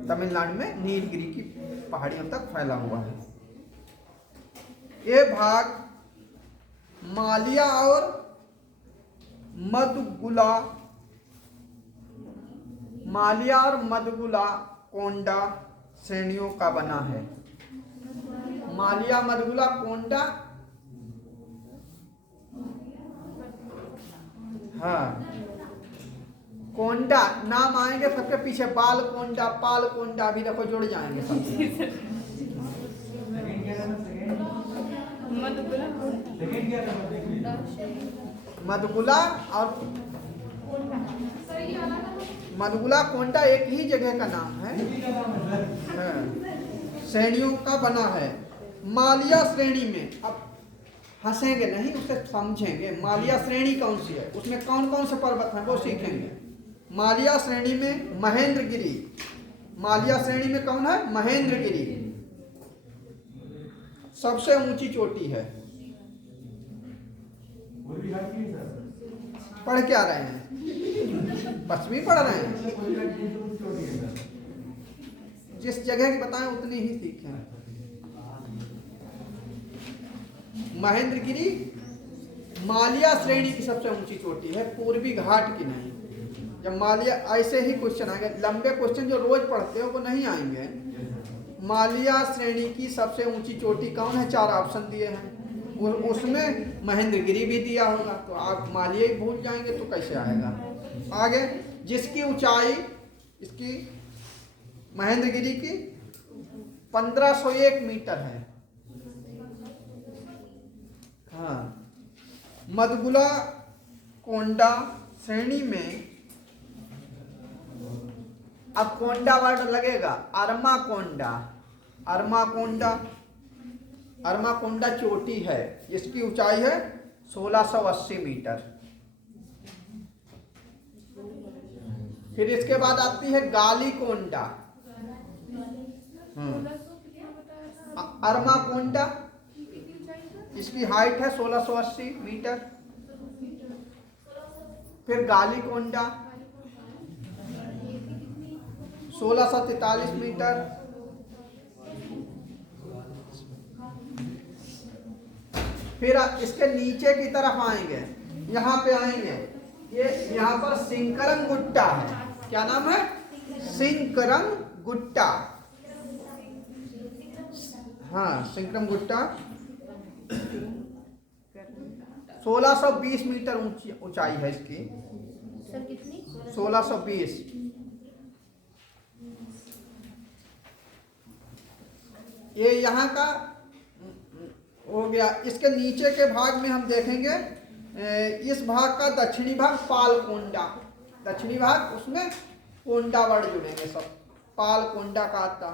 तमिलनाडु में नीलगिरी की पहाड़ियों तक फैला हुआ है। ये भाग मालिया और मधुगुला, मालिया और मधुगुला कोंडा श्रेणियों का बना है। मालिया मधुगुला कोंडा, हाँ कोंडा नाम आएंगे सबके पीछे, बाल कोंडा, पाल कोंडा भी देखो जुड़ जाएंगे सब। मधुगुला और मधुगुला कोंडा एक ही जगह का नाम है, श्रेणियों का बना है। मालिया श्रेणी में, अब हंसेंगे नहीं, उसे समझेंगे। मालिया श्रेणी कौन सी है, उसमें कौन कौन से पर्वत हैं वो सीखेंगे। मालिया श्रेणी में महेंद्रगिरी, मालिया श्रेणी में कौन है? महेंद्रगिरी सबसे ऊंची चोटी है। पढ़ क्या रहे हैं? पश्चिमी पढ़ रहे हैं? जिस जगह की बताएं उतनी ही सीखें। महेंद्रगिरी मालिया श्रेणी की सबसे ऊंची चोटी है, पूर्वी घाट की नहीं। जब मालिया, ऐसे ही क्वेश्चन आएंगे, लंबे क्वेश्चन जो रोज पढ़ते हो वो नहीं आएंगे। मालिया श्रेणी की सबसे ऊंची चोटी कौन है? 4 ऑप्शन दिए हैं, उसमें महेंद्रगिरी भी दिया होगा, तो आप मालिया ही भूल जाएंगे तो कैसे आएगा। आगे, जिसकी ऊंचाई, इसकी महेंद्रगिरी की 1501 मीटर है। हाँ, मधुगुला कोंडा श्रेणी में, अब कोंडा वर्ड लगेगा, अरमा कोंडा, अरमा कोंडा, अरमा कोंडा चोटी है, इसकी ऊंचाई है 1680 मीटर। फिर इसके बाद आती है गाली कोंडा, अरमा कोंडा, इसकी हाइट है 1680 मीटर। फिर गाली कोंडा 1643 मीटर। फिर इसके नीचे की तरफ आएंगे, यहाँ पे आएंगे, ये यहाँ पर सिंकरम गुट्टा है। क्या नाम है? सिंकरम गुट्टा। हाँ, सिंकरम गुट्टा 1620 मीटर ऊंचाई है इसकी। सर कितनी? 1620। ये यहाँ का हो गया। इसके नीचे के भाग में हम देखेंगे, इस भाग का दक्षिणी भाग पाल कोंडा, दक्षिणी भाग, उसमें कोंडा वर्ड जुड़ेंगे सब। पाल कोंडा का आता,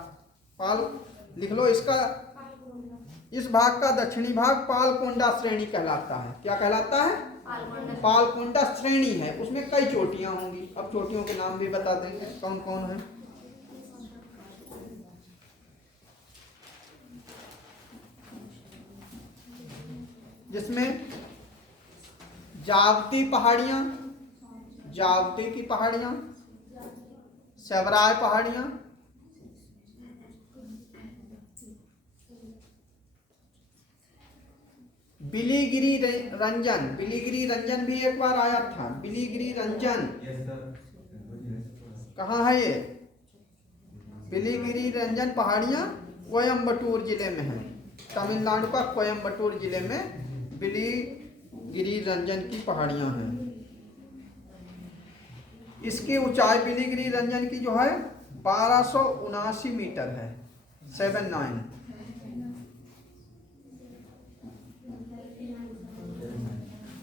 पाल लिख लो इसका। इस भाग का दक्षिणी भाग पाल कोंडा श्रेणी कहलाता है। क्या कहलाता है? पाल कोंडा श्रेणी है, उसमें कई चोटियां होंगी। अब चोटियों के नाम भी बता देंगे कौन कौन है। जिसमें जावती पहाड़ियां, जावती की पहाड़ियां, सेवराय पहाड़ियां, बिलीगिरी रंजन, बिलीगिरी रंजन भी एक बार आया था। बिलीगिरी रंजन कहाँ है ये? बिलीगिरी रंजन पहाड़ियां कोयम्बटूर जिले में है। तमिलनाडु का कोयम्बटूर जिले में बिलीगिरी रंजन की पहाड़ियां हैं। इसकी ऊंचाई बिलीगिरी रंजन की जो है 1279 मीटर है, 79।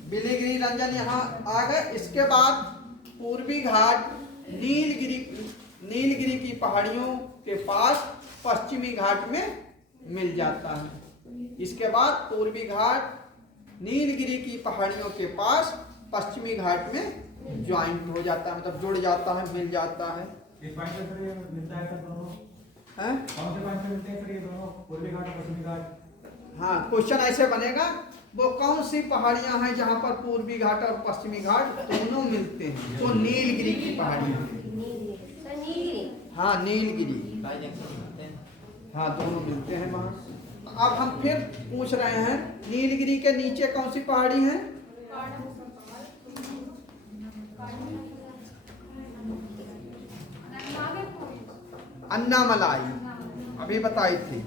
बिलीगिरी रंजन यहाँ आ गए। इसके बाद पूर्वी घाट नीलगिरी की पहाड़ियों के पास पश्चिमी घाट में मिल जाता है। इसके बाद पूर्वी घाट नीलगिरी की पहाड़ियों के पास पश्चिमी घाट में ज्वाइंट हो जाता है, मतलब जुड़ जाता है, मिल जाता है। इस पॉइंट पे सर ये मिलता है सर दोनों, हैं? कौन से पॉइंट पे मिलते हैं सर ये दोनों, पूर्वी घाट और पश्चिमी घाट? हाँ, क्वेश्चन ऐसे बनेगा, वो कौन सी पहाड़ियां हैं जहां पर पूर्वी घाट और पश्चिमी घाट दोनों मिलते हैं? तो नीलगिरी की पहाड़ियां हैं। सर नीलगिरी। हाँ, नीलगिरी, हाँ दोनों मिलते हैं वहाँ। अब हम फिर पूछ रहे हैं, नीलगिरी के नीचे कौन सी पहाड़ी है? अन्नामलाई, अभी बताई थी।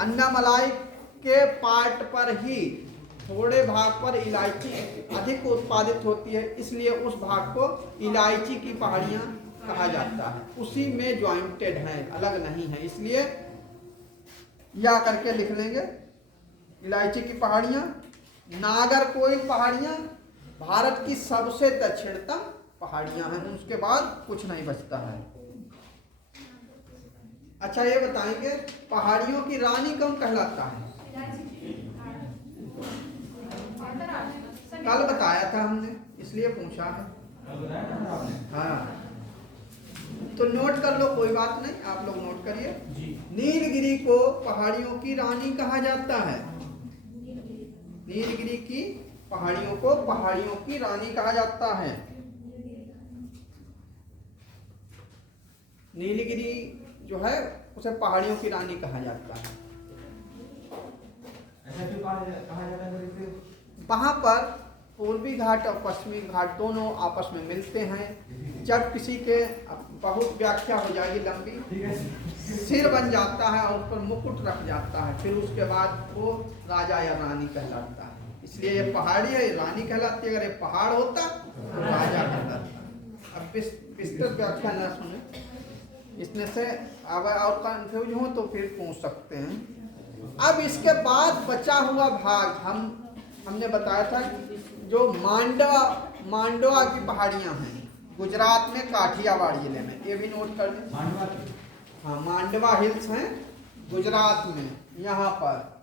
अन्नामलाई के पार्ट पर ही थोड़े भाग पर इलायची अधिक उत्पादित होती है, इसलिए उस भाग को इलायची की पहाड़ियां कहा जाता है। उसी में ज्वाइंटेड है, अलग नहीं है, इसलिए या करके लिख लेंगे। इलायची की पहाड़ियां, नागरकोइल पहाड़ियां भारत की सबसे दक्षिणतम पहाड़ियां हैं, उसके बाद कुछ नहीं बचता है। अच्छा, ये बताएंगे पहाड़ियों की रानी कौन कहलाता है? कल बताया था हमने, इसलिए पूछा है। हाँ, तो नोट कर लो, कोई बात नहीं, आप लोग नोट करिए। नीलगिरी को पहाड़ियों की रानी कहा जाता है। नीलगिरी की पहाड़ियों को पहाड़ियों की रानी कहा जाता है। नीलगिरी जो है उसे पहाड़ियों की रानी कहा जाता है। ऐसा क्यों कहा जाता है सर इसे? वहाँ पर पूर्वी घाट और पश्चिमी घाट दोनों आपस में मिलते हैं। जब किसी के, बहुत व्याख्या हो जाएगी लंबी, ठीक है, सिर बन जाता है और उस पर मुकुट रख जाता है, फिर उसके बाद वो राजा या रानी कहलाता है। इसलिए ये पहाड़ी है, ये रानी कहलाती है। अगर ये पहाड़ होता तो राजा कहलाता। अब विस्तृत व्याख्या न सुने, इसमें से अब और कंफ्यूज हो तो फिर पूछ सकते हैं। अब इसके बाद बचा हुआ भाग हमने बताया था, जो मांडवा की पहाड़ियां हैं गुजरात में, काठियावाड़ जिले में, ये भी नोट कर लें। हाँ, मांडवा हिल्स हैं गुजरात में, यहाँ पर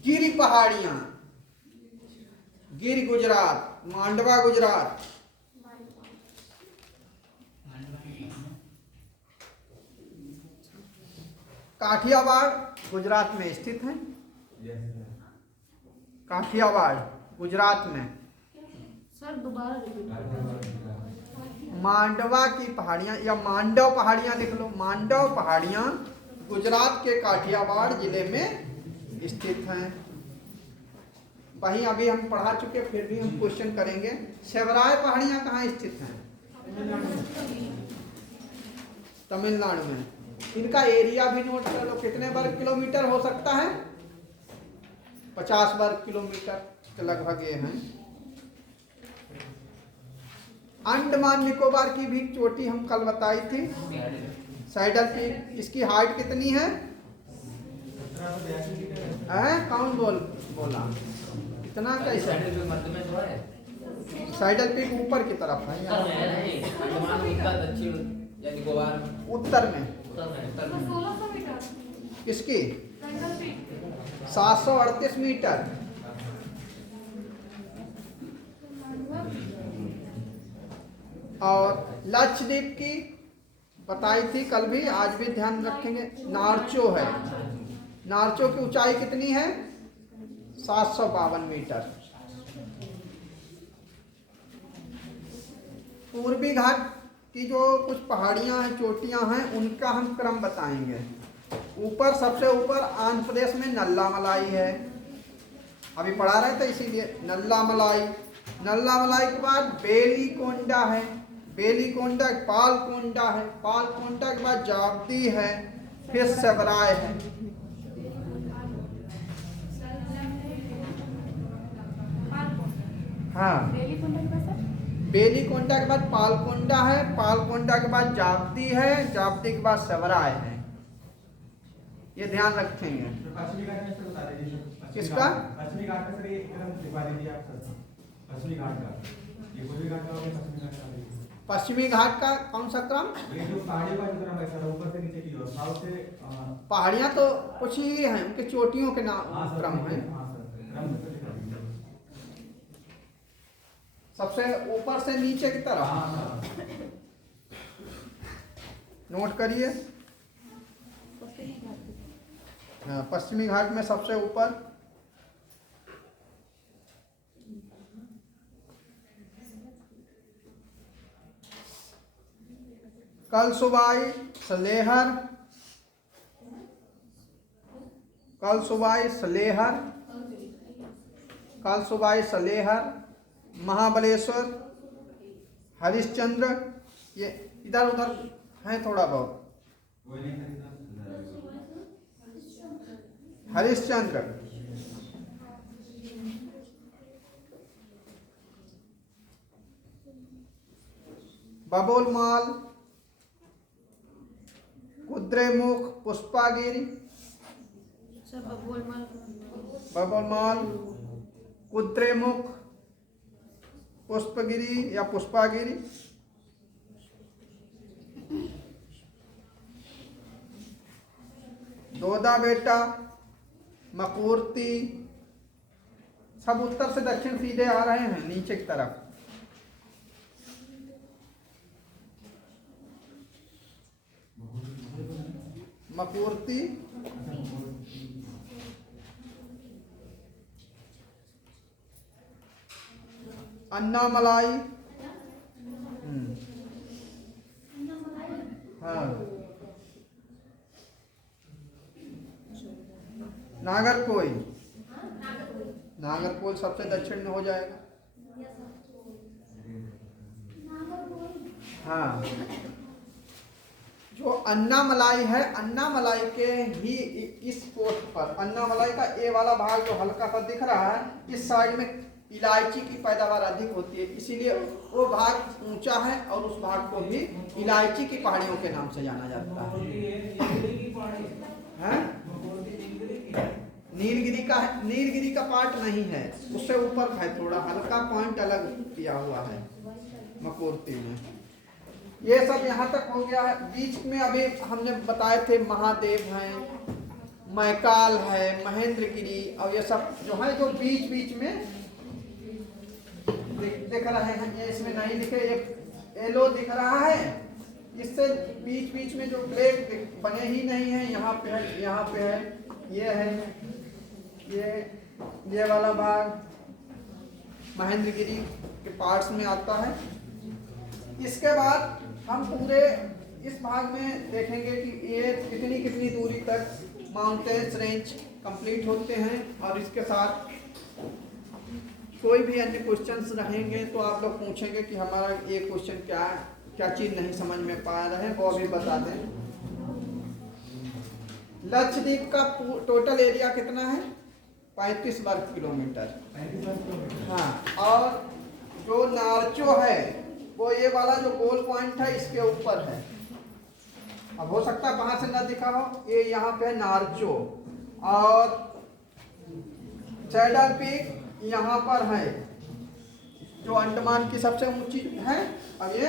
गिर पहाड़ियां, गिर गुजरात, मांडवा गुजरात। काठियावाड़ गुजरात में स्थित है। काठियावाड़ गुजरात में। सर दोबारा रिपीट। मांडवा की पहाड़ियां या मांडव पहाड़ियां लिख लो। मांडव पहाड़ियां गुजरात के काठियावाड़ जिले में स्थित हैं। वहीं अभी हम पढ़ा चुके, फिर भी हम क्वेश्चन करेंगे। सेवराय पहाड़ियां कहाँ स्थित हैं? तमिलनाडु में। इनका एरिया भी नोट कर लो, कितने वर्ग किलोमीटर हो सकता है? 50 वर्ग किलोमीटर के लगभग ये हैं। अंडमान निकोबार की भी चोटी हम कल बताई थी, सैडल पीक। इसकी हाइट कितनी है? कौन बोला इतना? कैसे? सैडल पीक ऊपर की तरफ है, उत्तर में। 1600 मीटर। किसकी? Saddle peak 738 meter. और लक्षद्वीप की बताई थी कल भी, आज भी ध्यान रखेंगे। नारचो है, नारचो की ऊंचाई कितनी है? 752 मीटर। पूर्वी घाट की जो कुछ पहाड़ियां हैं, चोटियां हैं, उनका हम क्रम बताएंगे। ऊपर, सबसे ऊपर आंध्र प्रदेश में नल्लामलाई है, अभी पढ़ा रहे थे इसीलिए। नल्लामलाई, नल्लामलाई के बाद बेलीकोंडा है, बेलीकोंडा पालकोंडा है, पालकोंडा के बाद जावदी है, फिर सेवराय है। हाँ, बेलीकोंडा के बाद पालकोंडा है, पालकोंडा के बाद जावदी है, जावदी के बाद सेवराय है। ये ध्यान रखेंगे। पश्चिमी घाट में बता दीजिए। किसका? पश्चिमी घाट का सर ये दिखा दीजिए आप सर। पश्चिमी घाट का, ये पूर्वी घाट का और पश्चिमी घाट का। पश्चिमी घाट का कौन सा क्रम? ये जो पहाड़ियों का जो क्रम है सर, ऊपर से नीचे की ओर, साउथ से पहाड़ियां तो कुछ ही हैं, उनके चोटियों के नाम क्रम है। क्रम से दिखा दीजिए। सबसे ऊपर से नीचे की तरफ हाँ नोट करिए। हाँ, पश्चिमी घाट में सबसे ऊपर कलसुबाई सलेहर, कलसुबाई सलेहर, कलसुबाई सलेहर, महाबलेश्वर, हरिश्चंद्र, ये इधर उधर है थोड़ा बहुत। वही नहीं खरीदा। हरिश्चंद्र, बबोलमाल, कुद्रेमुख, पुष्पागिरी, सर बबोलमाल बबोलमाल, कुद्रेमुख, पुष्पगिरी या पुष्पागिरी, दोदा बेटा, मकूर्ती, सब उत्तर से दक्षिण सीधे आ रहे हैं नीचे की तरफ। मकूर्ती, अन्नामलाई, हाँ, नागरकोइल, नागरकोइल सबसे दक्षिण में हो जाएगा। हाँ, जो अन्नामलाई है, अन्नामलाई के ही इस पोस्ट पर, अन्नामलाई का ए वाला भाग जो हल्का सा दिख रहा है, इस साइड में इलायची की पैदावार अधिक होती है, इसीलिए वो भाग ऊंचा है और उस भाग को भी इलायची की पहाड़ियों के नाम से जाना जाता है। नीलगिरी का पार्ट नहीं है, उससे ऊपर है, थोड़ा हल्का पॉइंट अलग किया हुआ है मकूर्ती में। ये सब यहाँ तक हो गया है। बीच में अभी हमने बताए थे महादेव हैं, मैकाल है, महेंद्रगिरी, और ये सब जो है जो बीच बीच में दिख रहे हैं, ये इसमें नहीं लिखे, ये येलो दिख रहा है, इससे बीच बीच में जो ब्लैक बने ही नहीं है, यहाँ पे है, यहाँ पे है, ये है, ये वाला भाग महेंद्रगिरी के पार्ट्स में आता है। इसके बाद हम पूरे इस भाग में देखेंगे कि ये कितनी कितनी दूरी तक माउंटेन्स रेंज कंप्लीट होते हैं, और इसके साथ कोई भी अन्य क्वेश्चंस रहेंगे तो आप लोग पूछेंगे कि हमारा ये क्वेश्चन क्या चीज़ नहीं समझ में पा रहे हैं, वो भी बता दें। लक्षद्वीप का टोटल एरिया कितना है? 35 वर्ग किलोमीटर। हाँ, और जो नारचो है वो ये वाला जो गोल पॉइंट है इसके ऊपर है। अब हो सकता है वहां से ना दिखा हो, ये यहाँ पे नारचो, और सैडल पीक यहाँ पर है जो अंडमान की सबसे ऊंची है। अब ये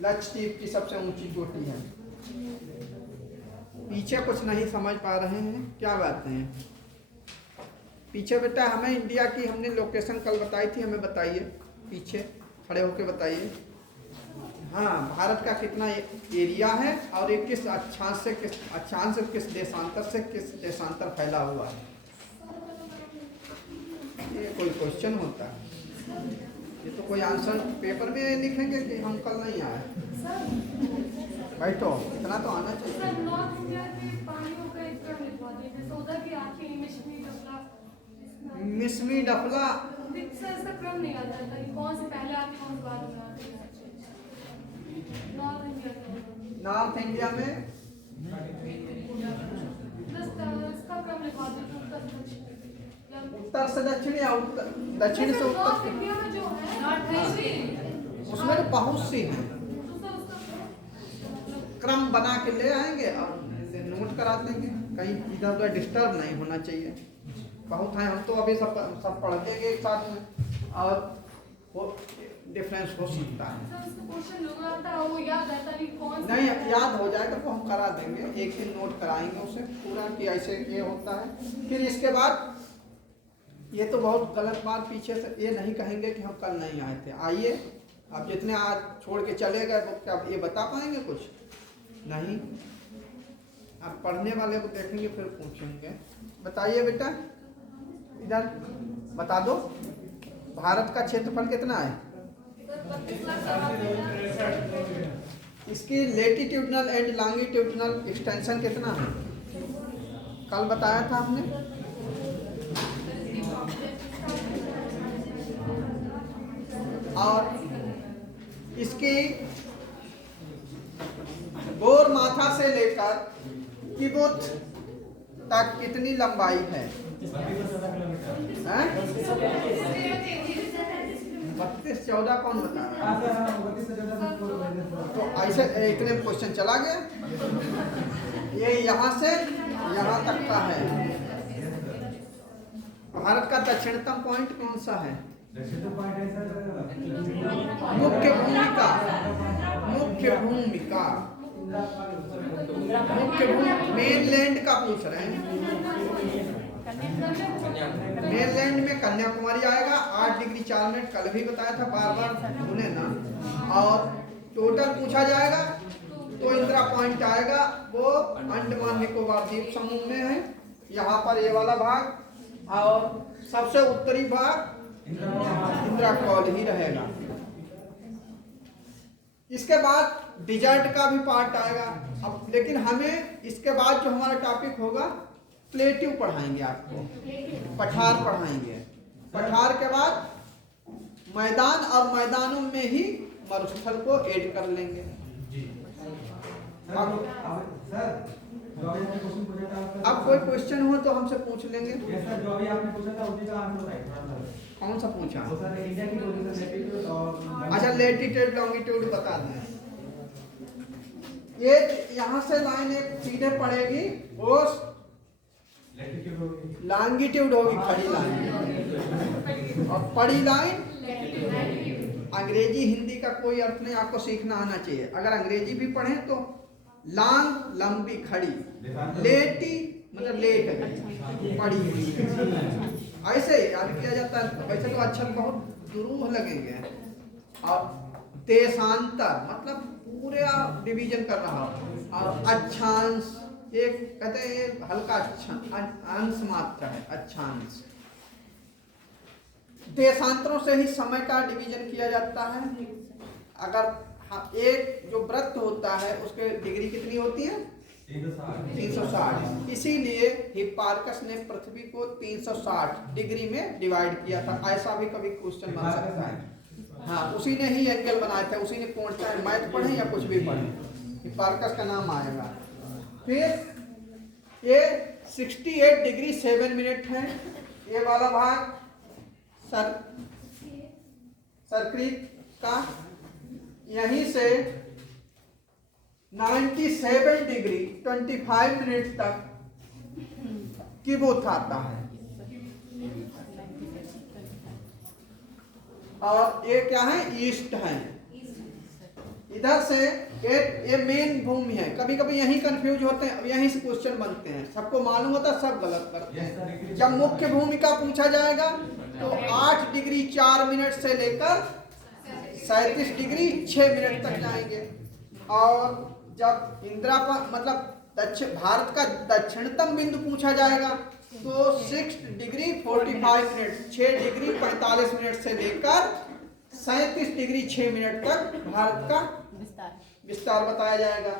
लक्षद्वीप की सबसे ऊंची चोटी है। पीछे कुछ नहीं समझ पा रहे हैं, क्या बात है पीछे? बेटा हमें इंडिया की हमने लोकेशन कल बताई थी, हमें बताइए, पीछे खड़े होके बताइए। हाँ, भारत का कितना एरिया है और ये किस अक्षांश से किस देशांतर फैला हुआ है। ये कोई क्वेश्चन होता है? ये तो कोई आंसर पेपर में लिखेंगे कि हम कल नहीं आए। भाई तो इतना तो आना चाहिए। सर नॉर्थ इंडिया के पहाड़ियों का एक क्रम लिखवा दीजिए, तो उधर की आंखें मिश्मी डफला, मिश्मी डफला, सर इसका क्रम नहीं आता था कि कौन से पहले आती कौन से बाद में आती। नॉर्थ इंडिया में इसका क्रम लिखवा दीजिए, उत्तर से दक्षिण या दक्षिण से उत्तर। नॉर्थ इंडिया में जो है उसमें तो बहुत सी है, क्रम बना के ले आएंगे और नोट करा देंगे, कहीं इधर उधर डिस्टर्ब नहीं होना चाहिए। बहुत है, हम तो अभी सब पढ़ देंगे एक साथ में, और डिफरेंस हो सकता है। सर उसका क्वेश्चन लग रहा था वो याद आता नहीं कौन सा नहीं याद हो जाएगा तो हम करा देंगे, एक दिन नोट कराएंगे उसे पूरा कि ऐसे ये होता है। फिर इसके बाद ये तो बहुत गलत बात, पीछे से ये नहीं कहेंगे कि हम कल नहीं आए थे। आइए, अब जितने आज छोड़ के चले गए वो क्या ये बता पाएंगे कुछ नहीं। अब पढ़ने वाले को देखेंगे फिर पूछेंगे। बताइए बेटा, इधर बता दो, भारत का क्षेत्रफल कितना है? इसकी लेटिट्यूडनल एंड लॉन्गिट्यूडनल एक्सटेंशन कितना है? कल बताया था हमने। और इसकी गोर माथा से लेकर किबुत तक कितनी लंबाई है? 32-14 कौन बता रहा है? तो ऐसे इतने क्वेश्चन चला गया। ये यहाँ से यहाँ तक का है। भारत का दक्षिणतम पॉइंट कौन सा है? मुख्य भूमिका, मुख्य भूमिका, मुख्य मेनलैंड का पूछ रहे हैं। मेनलैंड में कन्याकुमारी आएगा। 8 डिग्री 4 मिनट कल भी बताया था, बार बार भूले ना। और टोटल पूछा जाएगा तो इंदिरा पॉइंट आएगा, वो अंडमान निकोबार द्वीप समूह में है। यहाँ पर ये वाला भाग, और सबसे उत्तरी भाग इंदिरा कॉल ही रहेगा। इसके बाद डिजर्ट का भी पार्ट आएगा। अब लेकिन हमें इसके बाद जो हमारा टॉपिक होगा प्लेट्यू पढ़ाएंगे, आपको पठार पढ़ाएंगे। पठार के बाद मैदान, और मैदानों में ही मरुस्थल को ऐड कर लेंगे। अब कोई क्वेश्चन हो तो हमसे पूछ लेंगे। जो अभी आपने पूछा था उसी का आंसर बताइए। कौन सा पूछा? इंडिया की पोजीशन और अच्छा, लेटीट्यूड लॉन्गिट्यूड बता दें। ये यहाँ से लाइन एक सीधे पड़ेगी, वो लॉन्गिट्यूड होगी, खड़ी लाइन, और पड़ी लाइन अंग्रेजी हिंदी का कोई अर्थ नहीं, आपको सीखना आना चाहिए। अगर अंग्रेजी भी पढ़ें तो लॉन्ग लंबी खड़ी, लेटी मतलब लेट गई, पड़ी हुई, ऐसे याद किया जाता है। वैसे तो अक्षर बहुत दुरूह लगेंगे। और देशांतर मतलब पूरा डिवीजन कर रहा हो। और अच्छांश, एक कहते हैं हल्का अंश मात्र है अच्छांश। देशांतरों से ही समय का डिवीजन किया जाता है। अगर एक जो वृत्त होता है उसके डिग्री कितनी होती है? 360। इसीलिए हिप्पारकस ने पृथ्वी को 360 डिग्री में डिवाइड किया था। ऐसा भी कभी क्वेश्चन बन सकता है। हाँ, उसी ने ही एंगल बनाए थे, उसी ने कोण, चाहे मैथ पढ़े या कुछ भी पढ़े, हिप्पारकस का नाम आएगा। फिर ये 68 डिग्री 7 मिनट है। ये वाला भाग सरक्रीत का, यहीं से 97 डिग्री 25 मिनट तक किबुत आता है। और ये क्या है? ईस्ट है। इधर से ये मेन भूमि है। कभी कभी यहीं कंफ्यूज होते हैं, अब यहीं से क्वेश्चन बनते हैं। सबको मालूम होता है, सब गलत करते हैं। जब मुख्य भूमि का पूछा जाएगा तो 8 डिग्री 4 मिनट से लेकर 37 डिग्री 6 मिनट तक जाएंगे। और जब इंदिरा मतलब भारत का दक्षिणतम बिंदु पूछा जाएगा तो 6 डिग्री 45 मिनट, 6 डिग्री 45 मिनट से लेकर 37 डिग्री 6 मिनट तक भारत का विस्तार बताया जाएगा।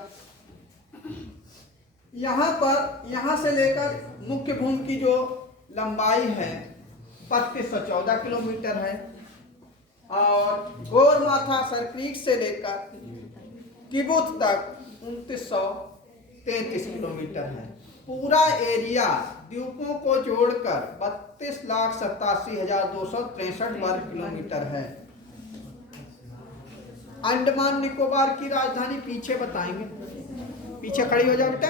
यहाँ पर, यहाँ से लेकर मुख्य भूमि की जो लंबाई है 3214 किलोमीटर है। और गोरमाथा सर्क्रीट से लेकर किबुत तक 2933 किलोमीटर है। पूरा एरिया द्वीपों को जोड़कर 32,87,263 वर्ग किलोमीटर है। अंडमान निकोबार की राजधानी पीछे बताएंगे, पीछे खड़ी हो जाओ बेटा।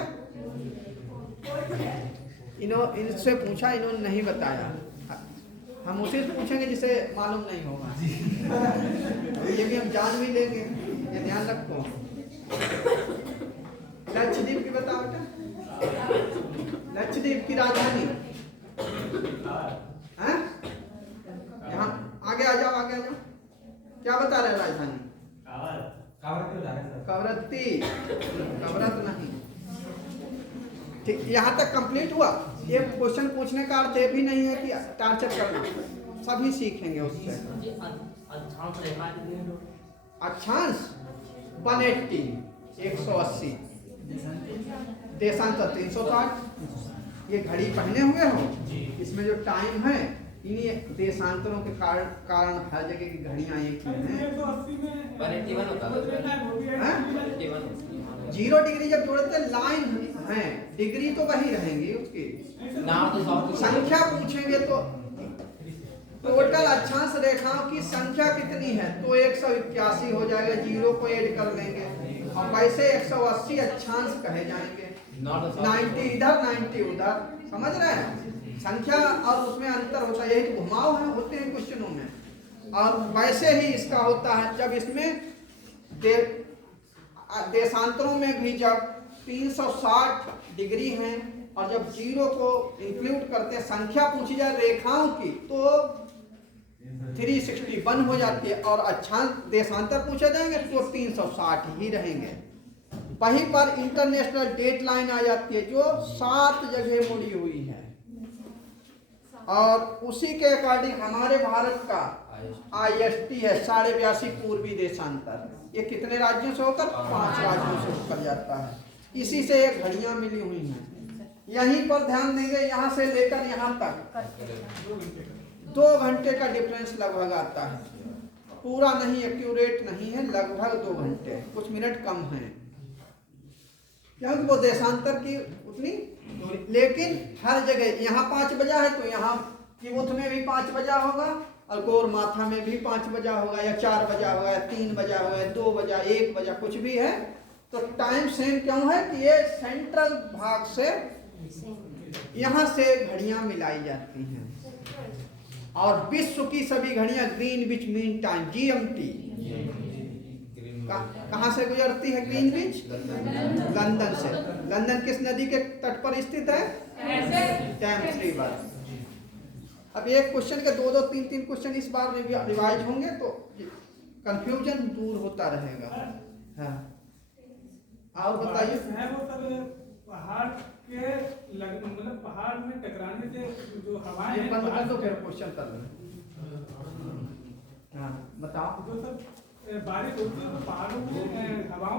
इनसे पूछा, इन्होंने नहीं बताया। हम उसी से पूछेंगे जिसे मालूम नहीं होगा। ये भी हम जान भी लेंगे, ये ध्यान रखो। लक्षद्वीप की बताओ बेटा, लक्षद्वीप की राजधानी हैं? यहाँ आगे आ जाओ, आगे आ जाओ। क्या बता रहे हैं राजधानी? कवरत्ती, कवरत नहीं। ठीक, यहाँ तक कंप्लीट हुआ। ये क्वेश्चन पूछने का अर्थ ये भी नहीं है कि टार्चर करना, सभी सीखेंगे उससे। अक्षांश 180, 180, देशांतर 360। ये घड़ी पहने हुए हो, इसमें जो टाइम है इन्हीं देशांतरों के कारण हर जगह की घड़ियां एक ही हैं। 0 डिग्री जब जोड़ते लाइन है, डिग्री तो वही रहेंगी उसकी। संख्या पूछेंगे तो टोटल अक्षांश रेखाओं की संख्या कितनी है, तो 181 हो जाएगा, 0 को ऐड कर लेंगे और वैसे 180 अक्षांश कहे जाएंगे। 90 इधर 90 उधर, समझ रहे हैं? संख्या और उसमें अंतर होता है, यही तो घुमाव है होते हैं क्वेश्चनों में। और वैसे ही इसका होता है जब इसमें देशांतरों में भी जब 360 डिग्री हैं और जब 0 को इंक्लूड करते हैं, संख्या पूछी जाए रेखाओं की तो 361 हो जाती है और अक्षांश देशांतर पूछे जाएंगे तो 360 ही रहेंगे। वहीं पर इंटरनेशनल डेट लाइन आ जाती है जो 7 जगह मुड़ी हुई है और उसी के अकॉर्डिंग हमारे भारत का IST है 82.5 पूर्वी देशांतर। ये कितने राज्यों से होकर? 5 राज्यों से होकर जाता है। इसी से ये घड़ियां मिली हुई हैं। यहीं पर ध्यान देंगे, यहाँ से लेकर यहाँ तक 2 घंटे का डिफरेंस लगभग आता है। पूरा नहीं, एक्यूरेट नहीं है, लगभग 2 घंटे, कुछ मिनट कम है क्योंकि वो देशांतर की उतनी दूरी। लेकिन हर जगह यहाँ 5 बजा है तो यहाँ किबुथ में भी 5 बजा होगा और गोर माथा में भी 5 बजा होगा या 4 बजा होगा या 3 बजा होगा या 2 बजा, 1 बजा, कुछ भी है तो टाइम सेम क्यों है कि ये सेंट्रल भाग से यहाँ से घड़ियां मिलाई जाती हैं और विश्व की सभी घड़ियां ग्रीनविच मीन टाइम GMT कहाँ से गुजरती है? ग्रीनविच, लंदन से। लंदन किस नदी के तट पर स्थित है? Thames river. अब एक क्वेश्चन के 2-2, 3-3 क्वेश्चन इस बार रिवाइज होंगे तो कंफ्यूजन दूर होता रहेगा। हाँ, और बताइए। पहाड़ के मतलब पहाड़ में टकराने से जो हवाएं हैं, बंद कर दो फिर क्वेश्चन कर लो। हाँ बताओ। जो सब बारिश होती है तो पहाड़ों में हवाओं